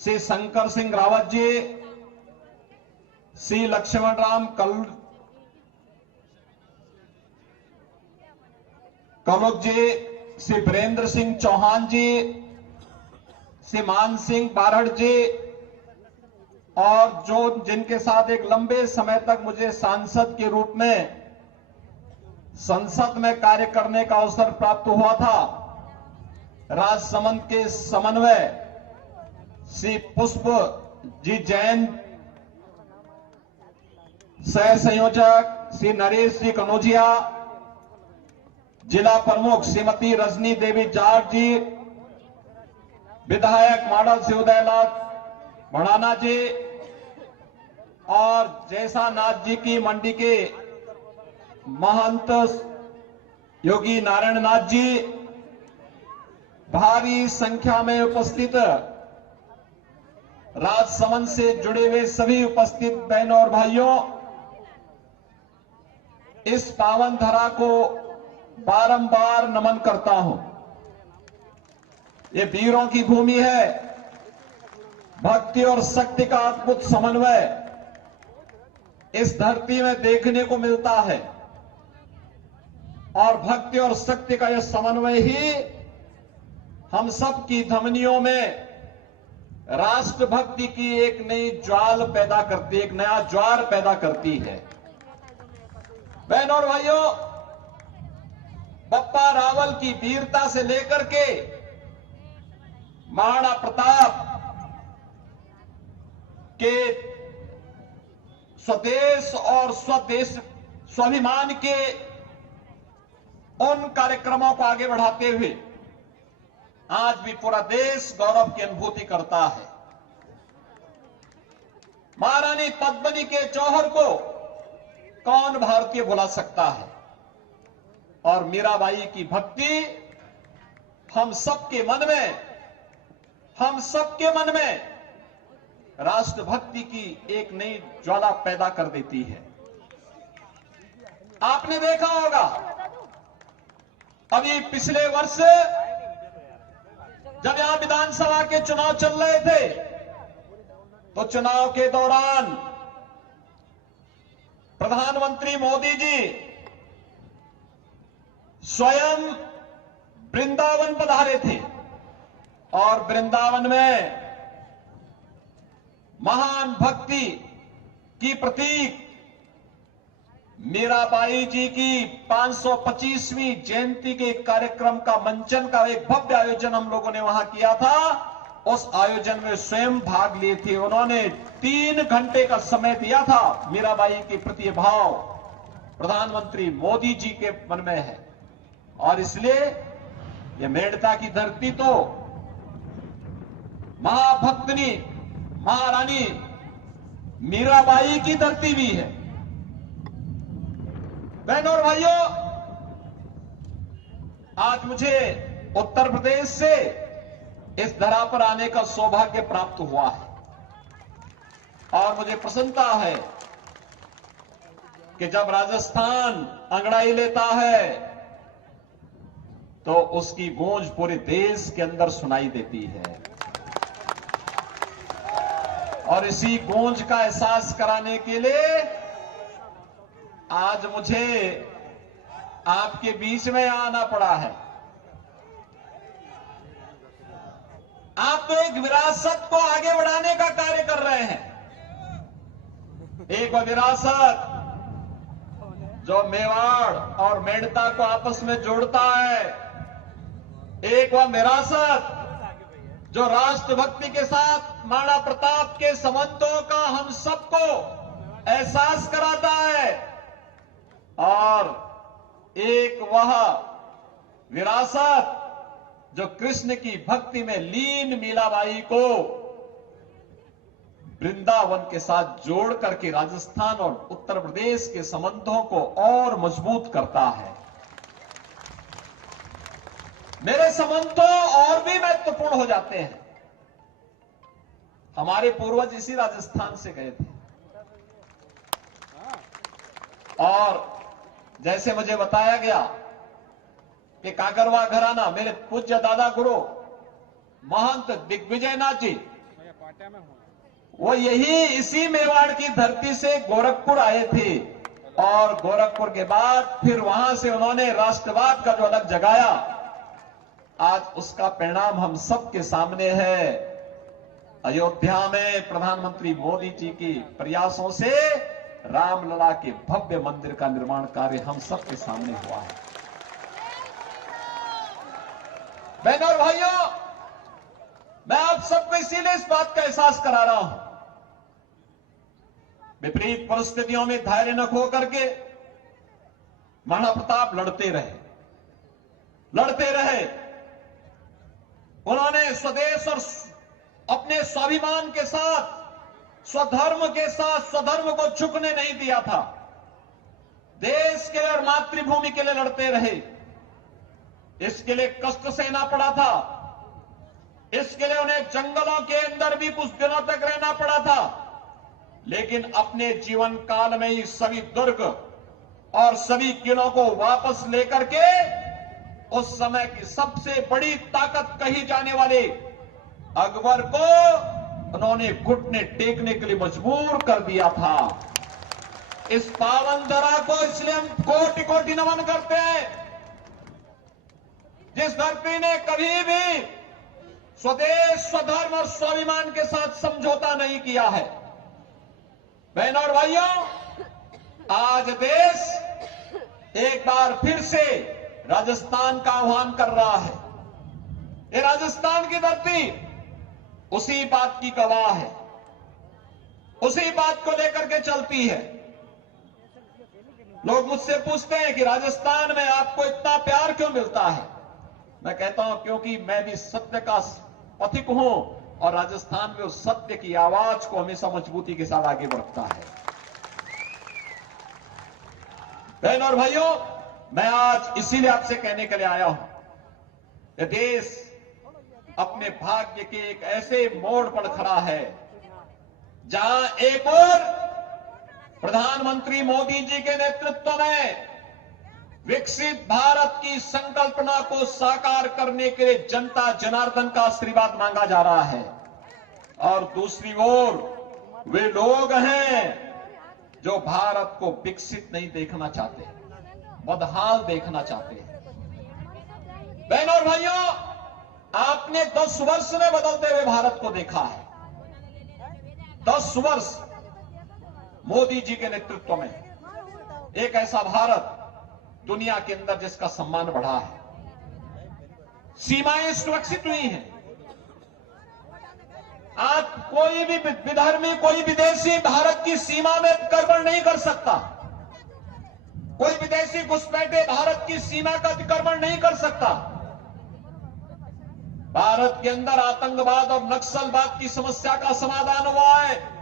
श्री शंकर सिंह रावत जी, श्री लक्ष्मण राम कलुक जी, श्री वीरेंद्र सिंह चौहान जी, श्री मान सिंह बारड़ जी और जो जिनके साथ एक लंबे समय तक मुझे सांसद के रूप में संसद में कार्य करने का अवसर प्राप्त हुआ था, राजसमंद के समन्वय श्री पुष्प जी जैन, सह संयोजक श्री नरेश जी कनौजिया, जिला प्रमुख श्रीमती रजनी देवी जाट जी, विधायक मॉडल से उदयलाल भड़ाना जी और जैसा नाथ जी की मंडी के महंत योगी नारायण नाथ जी, भारी संख्या में उपस्थित राजसमंद से जुड़े हुए सभी उपस्थित बहनों और भाइयों, इस पावन धरा को बारंबार नमन करता हूं। ये वीरों की भूमि है। भक्ति और शक्ति का अद्भुत समन्वय इस धरती में देखने को मिलता है और भक्ति और शक्ति का यह समन्वय ही हम सब की धमनियों में राष्ट्रभक्ति की एक नई ज्वाल पैदा करती, एक नया ज्वार पैदा करती है। बहनों और भाइयों, बप्पा रावल की वीरता से लेकर के महाराणा प्रताप के स्वदेश और स्वाभिमान के उन कार्यक्रमों को आगे बढ़ाते हुए आज भी पूरा देश गौरव की अनुभूति करता है। महारानी पद्मिनी के जौहर को कौन भारतीय भुला सकता है, और मीराबाई की भक्ति हम सबके मन में राष्ट्रभक्ति की एक नई ज्वाला पैदा कर देती है। आपने देखा होगा अभी पिछले वर्ष जब यहां विधानसभा के चुनाव चल रहे थे तो चुनाव के दौरान प्रधानमंत्री मोदी जी स्वयं वृंदावन पधारे थे और वृंदावन में महान भक्ति की प्रतीक मीराबाई जी की 525वीं जयंती के कार्यक्रम का मंचन का एक भव्य आयोजन हम लोगों ने वहां किया था। उस आयोजन में स्वयं भाग लिए थे। उन्होंने 3 घंटे का समय दिया था। मीराबाई के प्रति भाव प्रधानमंत्री मोदी जी के मन में है और इसलिए यह मेड़ता की धरती तो महाभक्तनी महारानी मीराबाई की धरती भी है। बहनों और भाइयों, आज मुझे उत्तर प्रदेश से इस धरा पर आने का सौभाग्य प्राप्त हुआ है और मुझे प्रसन्नता है कि जब राजस्थान अंगड़ाई लेता है तो उसकी गूंज पूरे देश के अंदर सुनाई देती है और इसी गूंज का एहसास कराने के लिए आज मुझे आपके बीच में आना पड़ा है। आप तो एक विरासत को आगे बढ़ाने का कार्य कर रहे हैं। एक विरासत जो मेवाड़ और मेड़ता को आपस में जोड़ता है, एक वह विरासत जो राष्ट्रभक्ति के साथ महाराणा प्रताप के संबंधों का हम सबको एहसास कराता है, और एक वह विरासत जो कृष्ण की भक्ति में लीन मीराबाई को वृंदावन के साथ जोड़ करके राजस्थान और उत्तर प्रदेश के संबंधों को और मजबूत करता है। मेरे संबंध तो और भी महत्वपूर्ण हो जाते हैं। हमारे पूर्वज इसी राजस्थान से गए थे और जैसे मुझे बताया गया कि कागरवा घराना मेरे पूज्य दादा गुरु महंत दिग्विजयनाथ जी, वो यही इसी मेवाड़ की धरती से गोरखपुर आए थे और गोरखपुर के बाद फिर वहां से उन्होंने राष्ट्रवाद का जो अलग जगाया, आज उसका परिणाम हम सबके सामने है। अयोध्या में प्रधानमंत्री मोदी जी के प्रयासों से रामलला के भव्य मंदिर का निर्माण कार्य हम सबके सामने हुआ है। बहनों और भाइयों, मैं आप सबको इसीलिए इस बात का एहसास करा रहा हूं, विपरीत परिस्थितियों में धैर्य न खो करके महाराणा प्रताप लड़ते रहे। उन्होंने स्वदेश और अपने स्वाभिमान के साथ, स्वधर्म के साथ स्वधर्म को झुकने नहीं दिया था। देश के और मातृभूमि के लिए लड़ते रहे। इसके लिए कष्ट सहना पड़ा था। इसके लिए उन्हें जंगलों के अंदर भी कुछ दिनों तक रहना पड़ा था। लेकिन अपने जीवन काल में ही सभी दुर्ग और सभी किलों को वापस लेकर के उस समय की सबसे बड़ी ताकत कही जाने वाले अकबर को उन्होंने घुटने टेकने के लिए मजबूर कर दिया था। इस पावन धरा को इसलिए हम कोटि कोटि नमन करते हैं, जिस धरती ने कभी भी स्वदेश, स्वधर्म और स्वाभिमान के साथ समझौता नहीं किया है। बहनों और भाइयों, आज देश एक बार फिर से राजस्थान का आह्वान कर रहा है। ये राजस्थान की धरती उसी बात की गवाह है, उसी बात को लेकर के चलती है। लोग मुझसे पूछते हैं कि राजस्थान में आपको इतना प्यार क्यों मिलता है। मैं कहता हूं क्योंकि मैं भी सत्य का पथिक हूं और राजस्थान में उस सत्य की आवाज को हमेशा मजबूती के साथ आगे बढ़ता है। बहनों और भाइयों, मैं आज इसीलिए आपसे कहने के लिए आया हूं, ये देश अपने भाग्य के एक ऐसे मोड़ पर खड़ा है जहां एक और प्रधानमंत्री मोदी जी के नेतृत्व में विकसित भारत की संकल्पना को साकार करने के लिए जनता जनार्दन का आशीर्वाद मांगा जा रहा है, और दूसरी ओर वे लोग हैं जो भारत को विकसित नहीं देखना चाहते, बदहाल देखना चाहते हैं। बहनों और भाइयों, आपने 10 वर्ष में बदलते हुए भारत को देखा है। 10 वर्ष मोदी जी के नेतृत्व में एक ऐसा भारत दुनिया के अंदर जिसका सम्मान बढ़ा है, सीमाएं सुरक्षित हुई हैं। आज कोई भी विधर्मी, कोई विदेशी भारत की सीमा में अतिक्रमण नहीं कर सकता। कोई विदेशी घुसपैठे भारत की सीमा का अतिक्रमण नहीं कर सकता। भारत के अंदर आतंकवाद और नक्सलवाद की समस्या का समाधान हुआ है।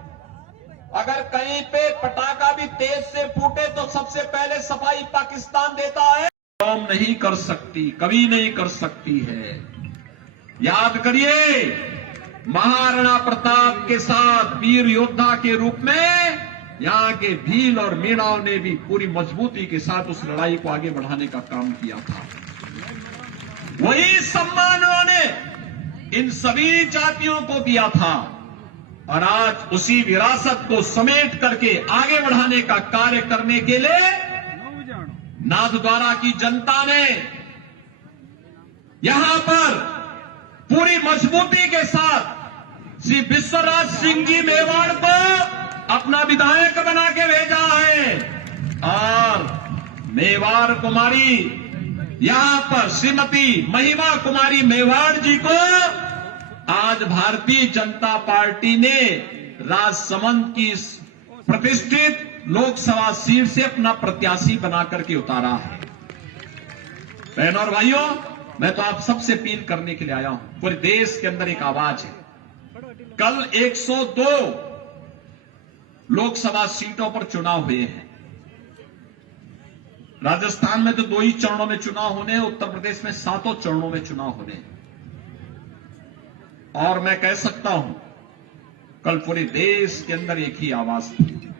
अगर कहीं पे पटाखा भी तेज से फूटे तो सबसे पहले सफाई पाकिस्तान देता है। कौम नहीं कर सकती, कभी नहीं कर सकती है। याद करिए, महाराणा प्रताप के साथ वीर योद्धा के रूप में यहां के भील और मीणाओं ने भी पूरी मजबूती के साथ उस लड़ाई को आगे बढ़ाने का काम किया था। वही सम्मान उन्होंने इन सभी जातियों को दिया था, और आज उसी विरासत को समेट करके आगे बढ़ाने का कार्य करने के लिए नाथद्वारा की जनता ने यहां पर पूरी मजबूती के साथ श्री विश्वराज सिंह जी मेवाड़ को अपना विधायक बना के भेजा है, और मेवाड़ कुमारी यहां पर श्रीमती महिमा कुमारी मेवाड़ जी को आज भारतीय जनता पार्टी ने राजसमंद की प्रतिष्ठित लोकसभा सीट से अपना प्रत्याशी बनाकर के उतारा है। बहनों और भाइयों, मैं तो आप सबसे अपील करने के लिए आया हूं, पूरे देश के अंदर एक आवाज है। कल 102 लोकसभा सीटों पर चुनाव हुए हैं। राजस्थान में तो 2 ही चरणों में चुनाव होने हैं, उत्तर प्रदेश में 7 चरणों में चुनाव होने हैं। और मैं कह सकता हूं, कल पूरे देश के अंदर एक ही आवाज थी,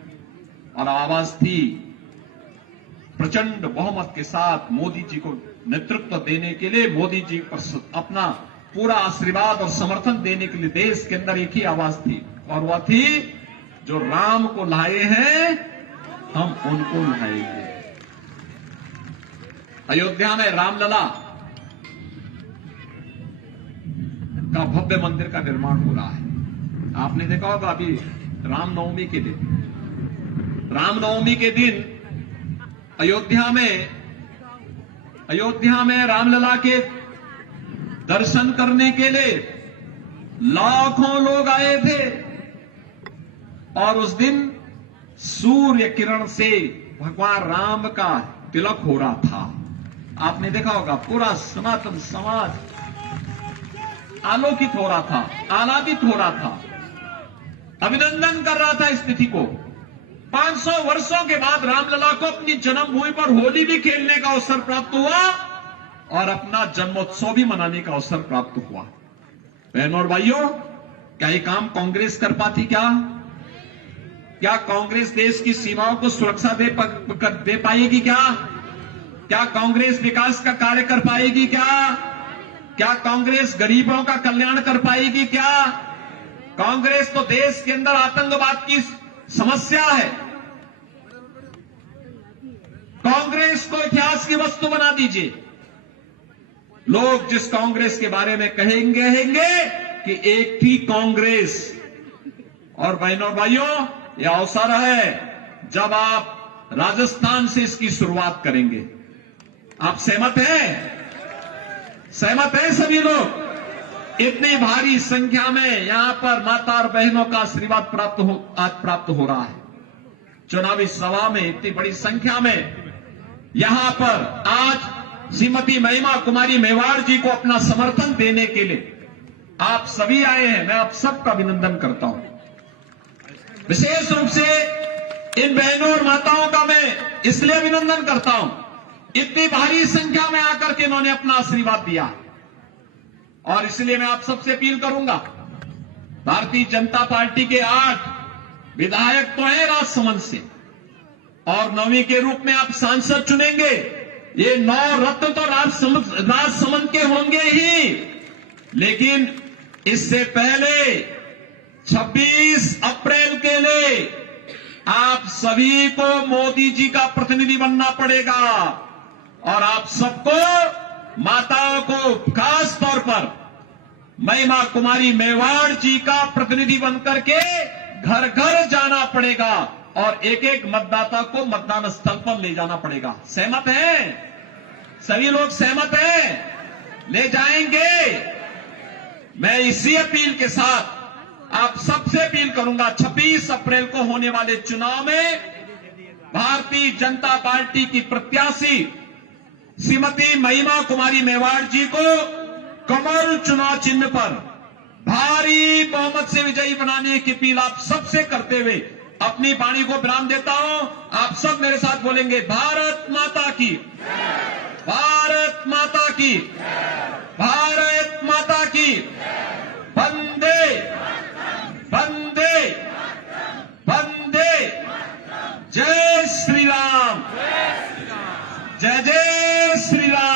और आवाज थी प्रचंड बहुमत के साथ मोदी जी को नेतृत्व देने के लिए, मोदी जी पर अपना पूरा आशीर्वाद और समर्थन देने के लिए देश के अंदर एक ही आवाज थी, और वह थी, जो राम को लाए हैं हम उनको लाएंगे। अयोध्या में रामलला का भव्य मंदिर का निर्माण हो रहा है। आपने देखा होगा अभी रामनवमी के दिन अयोध्या में रामलला के दर्शन करने के लिए लाखों लोग आए थे और उस दिन सूर्य किरण से भगवान राम का तिलक हो रहा था। आपने देखा होगा पूरा सनातन समाज आलोकित हो रहा था, आह्लादित हो रहा था, अभिनंदन कर रहा था इस तिथि को। 500 वर्षों के बाद रामलला को अपनी जन्मभूमि पर होली भी खेलने का अवसर प्राप्त हुआ और अपना जन्मोत्सव भी मनाने का अवसर प्राप्त हुआ। बहनों और भाइयों, क्या ये काम कांग्रेस कर पाती? क्या कांग्रेस देश की सीमाओं को सुरक्षा दे पाएगी? क्या कांग्रेस विकास का कार्य कर पाएगी? क्या कांग्रेस गरीबों का कल्याण कर पाएगी? कांग्रेस तो देश के अंदर आतंकवाद की समस्या है। कांग्रेस को इतिहास की वस्तु बना दीजिए। लोग जिस कांग्रेस के बारे में कहेंगे कि एक थी कांग्रेस। और बहनों और भाइयों, यह अवसर है जब आप राजस्थान से इसकी शुरुआत करेंगे। आप सहमत हैं? सहमत हैं सभी लोग? इतनी भारी संख्या में यहां पर माता और बहनों का आशीर्वाद आज प्राप्त हो रहा है। चुनावी सभा में इतनी बड़ी संख्या में यहां पर आज श्रीमती महिमा कुमारी मेवाड़ जी को अपना समर्थन देने के लिए आप सभी आए हैं। मैं आप सबका अभिनंदन करता हूं। विशेष रूप से इन बहनों और माताओं का मैं इसलिए अभिनंदन करता हूं, इतनी भारी संख्या में आकर के इन्होंने अपना आशीर्वाद दिया। और इसलिए मैं आप सबसे अपील करूंगा, भारतीय जनता पार्टी के 8 विधायक तो हैं राजसमंद से और 9वीं के रूप में आप सांसद चुनेंगे। ये 9 रत्न तो राजसमंद के होंगे ही, लेकिन इससे पहले 26 अप्रैल के लिए आप सभी को मोदी जी का प्रतिनिधि बनना पड़ेगा और आप सबको, माताओं को खास तौर पर महिमा कुमारी मेवाड़ जी का प्रतिनिधि बनकर के घर घर जाना पड़ेगा और एक एक मतदाता को मतदान स्थल पर ले जाना पड़ेगा। सहमत हैं? सभी लोग सहमत हैं? ले जाएंगे? मैं इसी अपील के साथ आप सबसे अपील करूंगा, 26 अप्रैल को होने वाले चुनाव में भारतीय जनता पार्टी की प्रत्याशी श्रीमती महिमा कुमारी मेवाड़ जी को कमल चुनाव चिन्ह पर भारी बहुमत से विजयी बनाने की अपील आप सबसे करते हुए अपनी वाणी को विराम देता हूं। आप सब मेरे साथ बोलेंगे, भारत माता की, भारत माता की, भारत माता की, वंदे वंदे वंदे, जय श्री राम, जय जय श्री राम।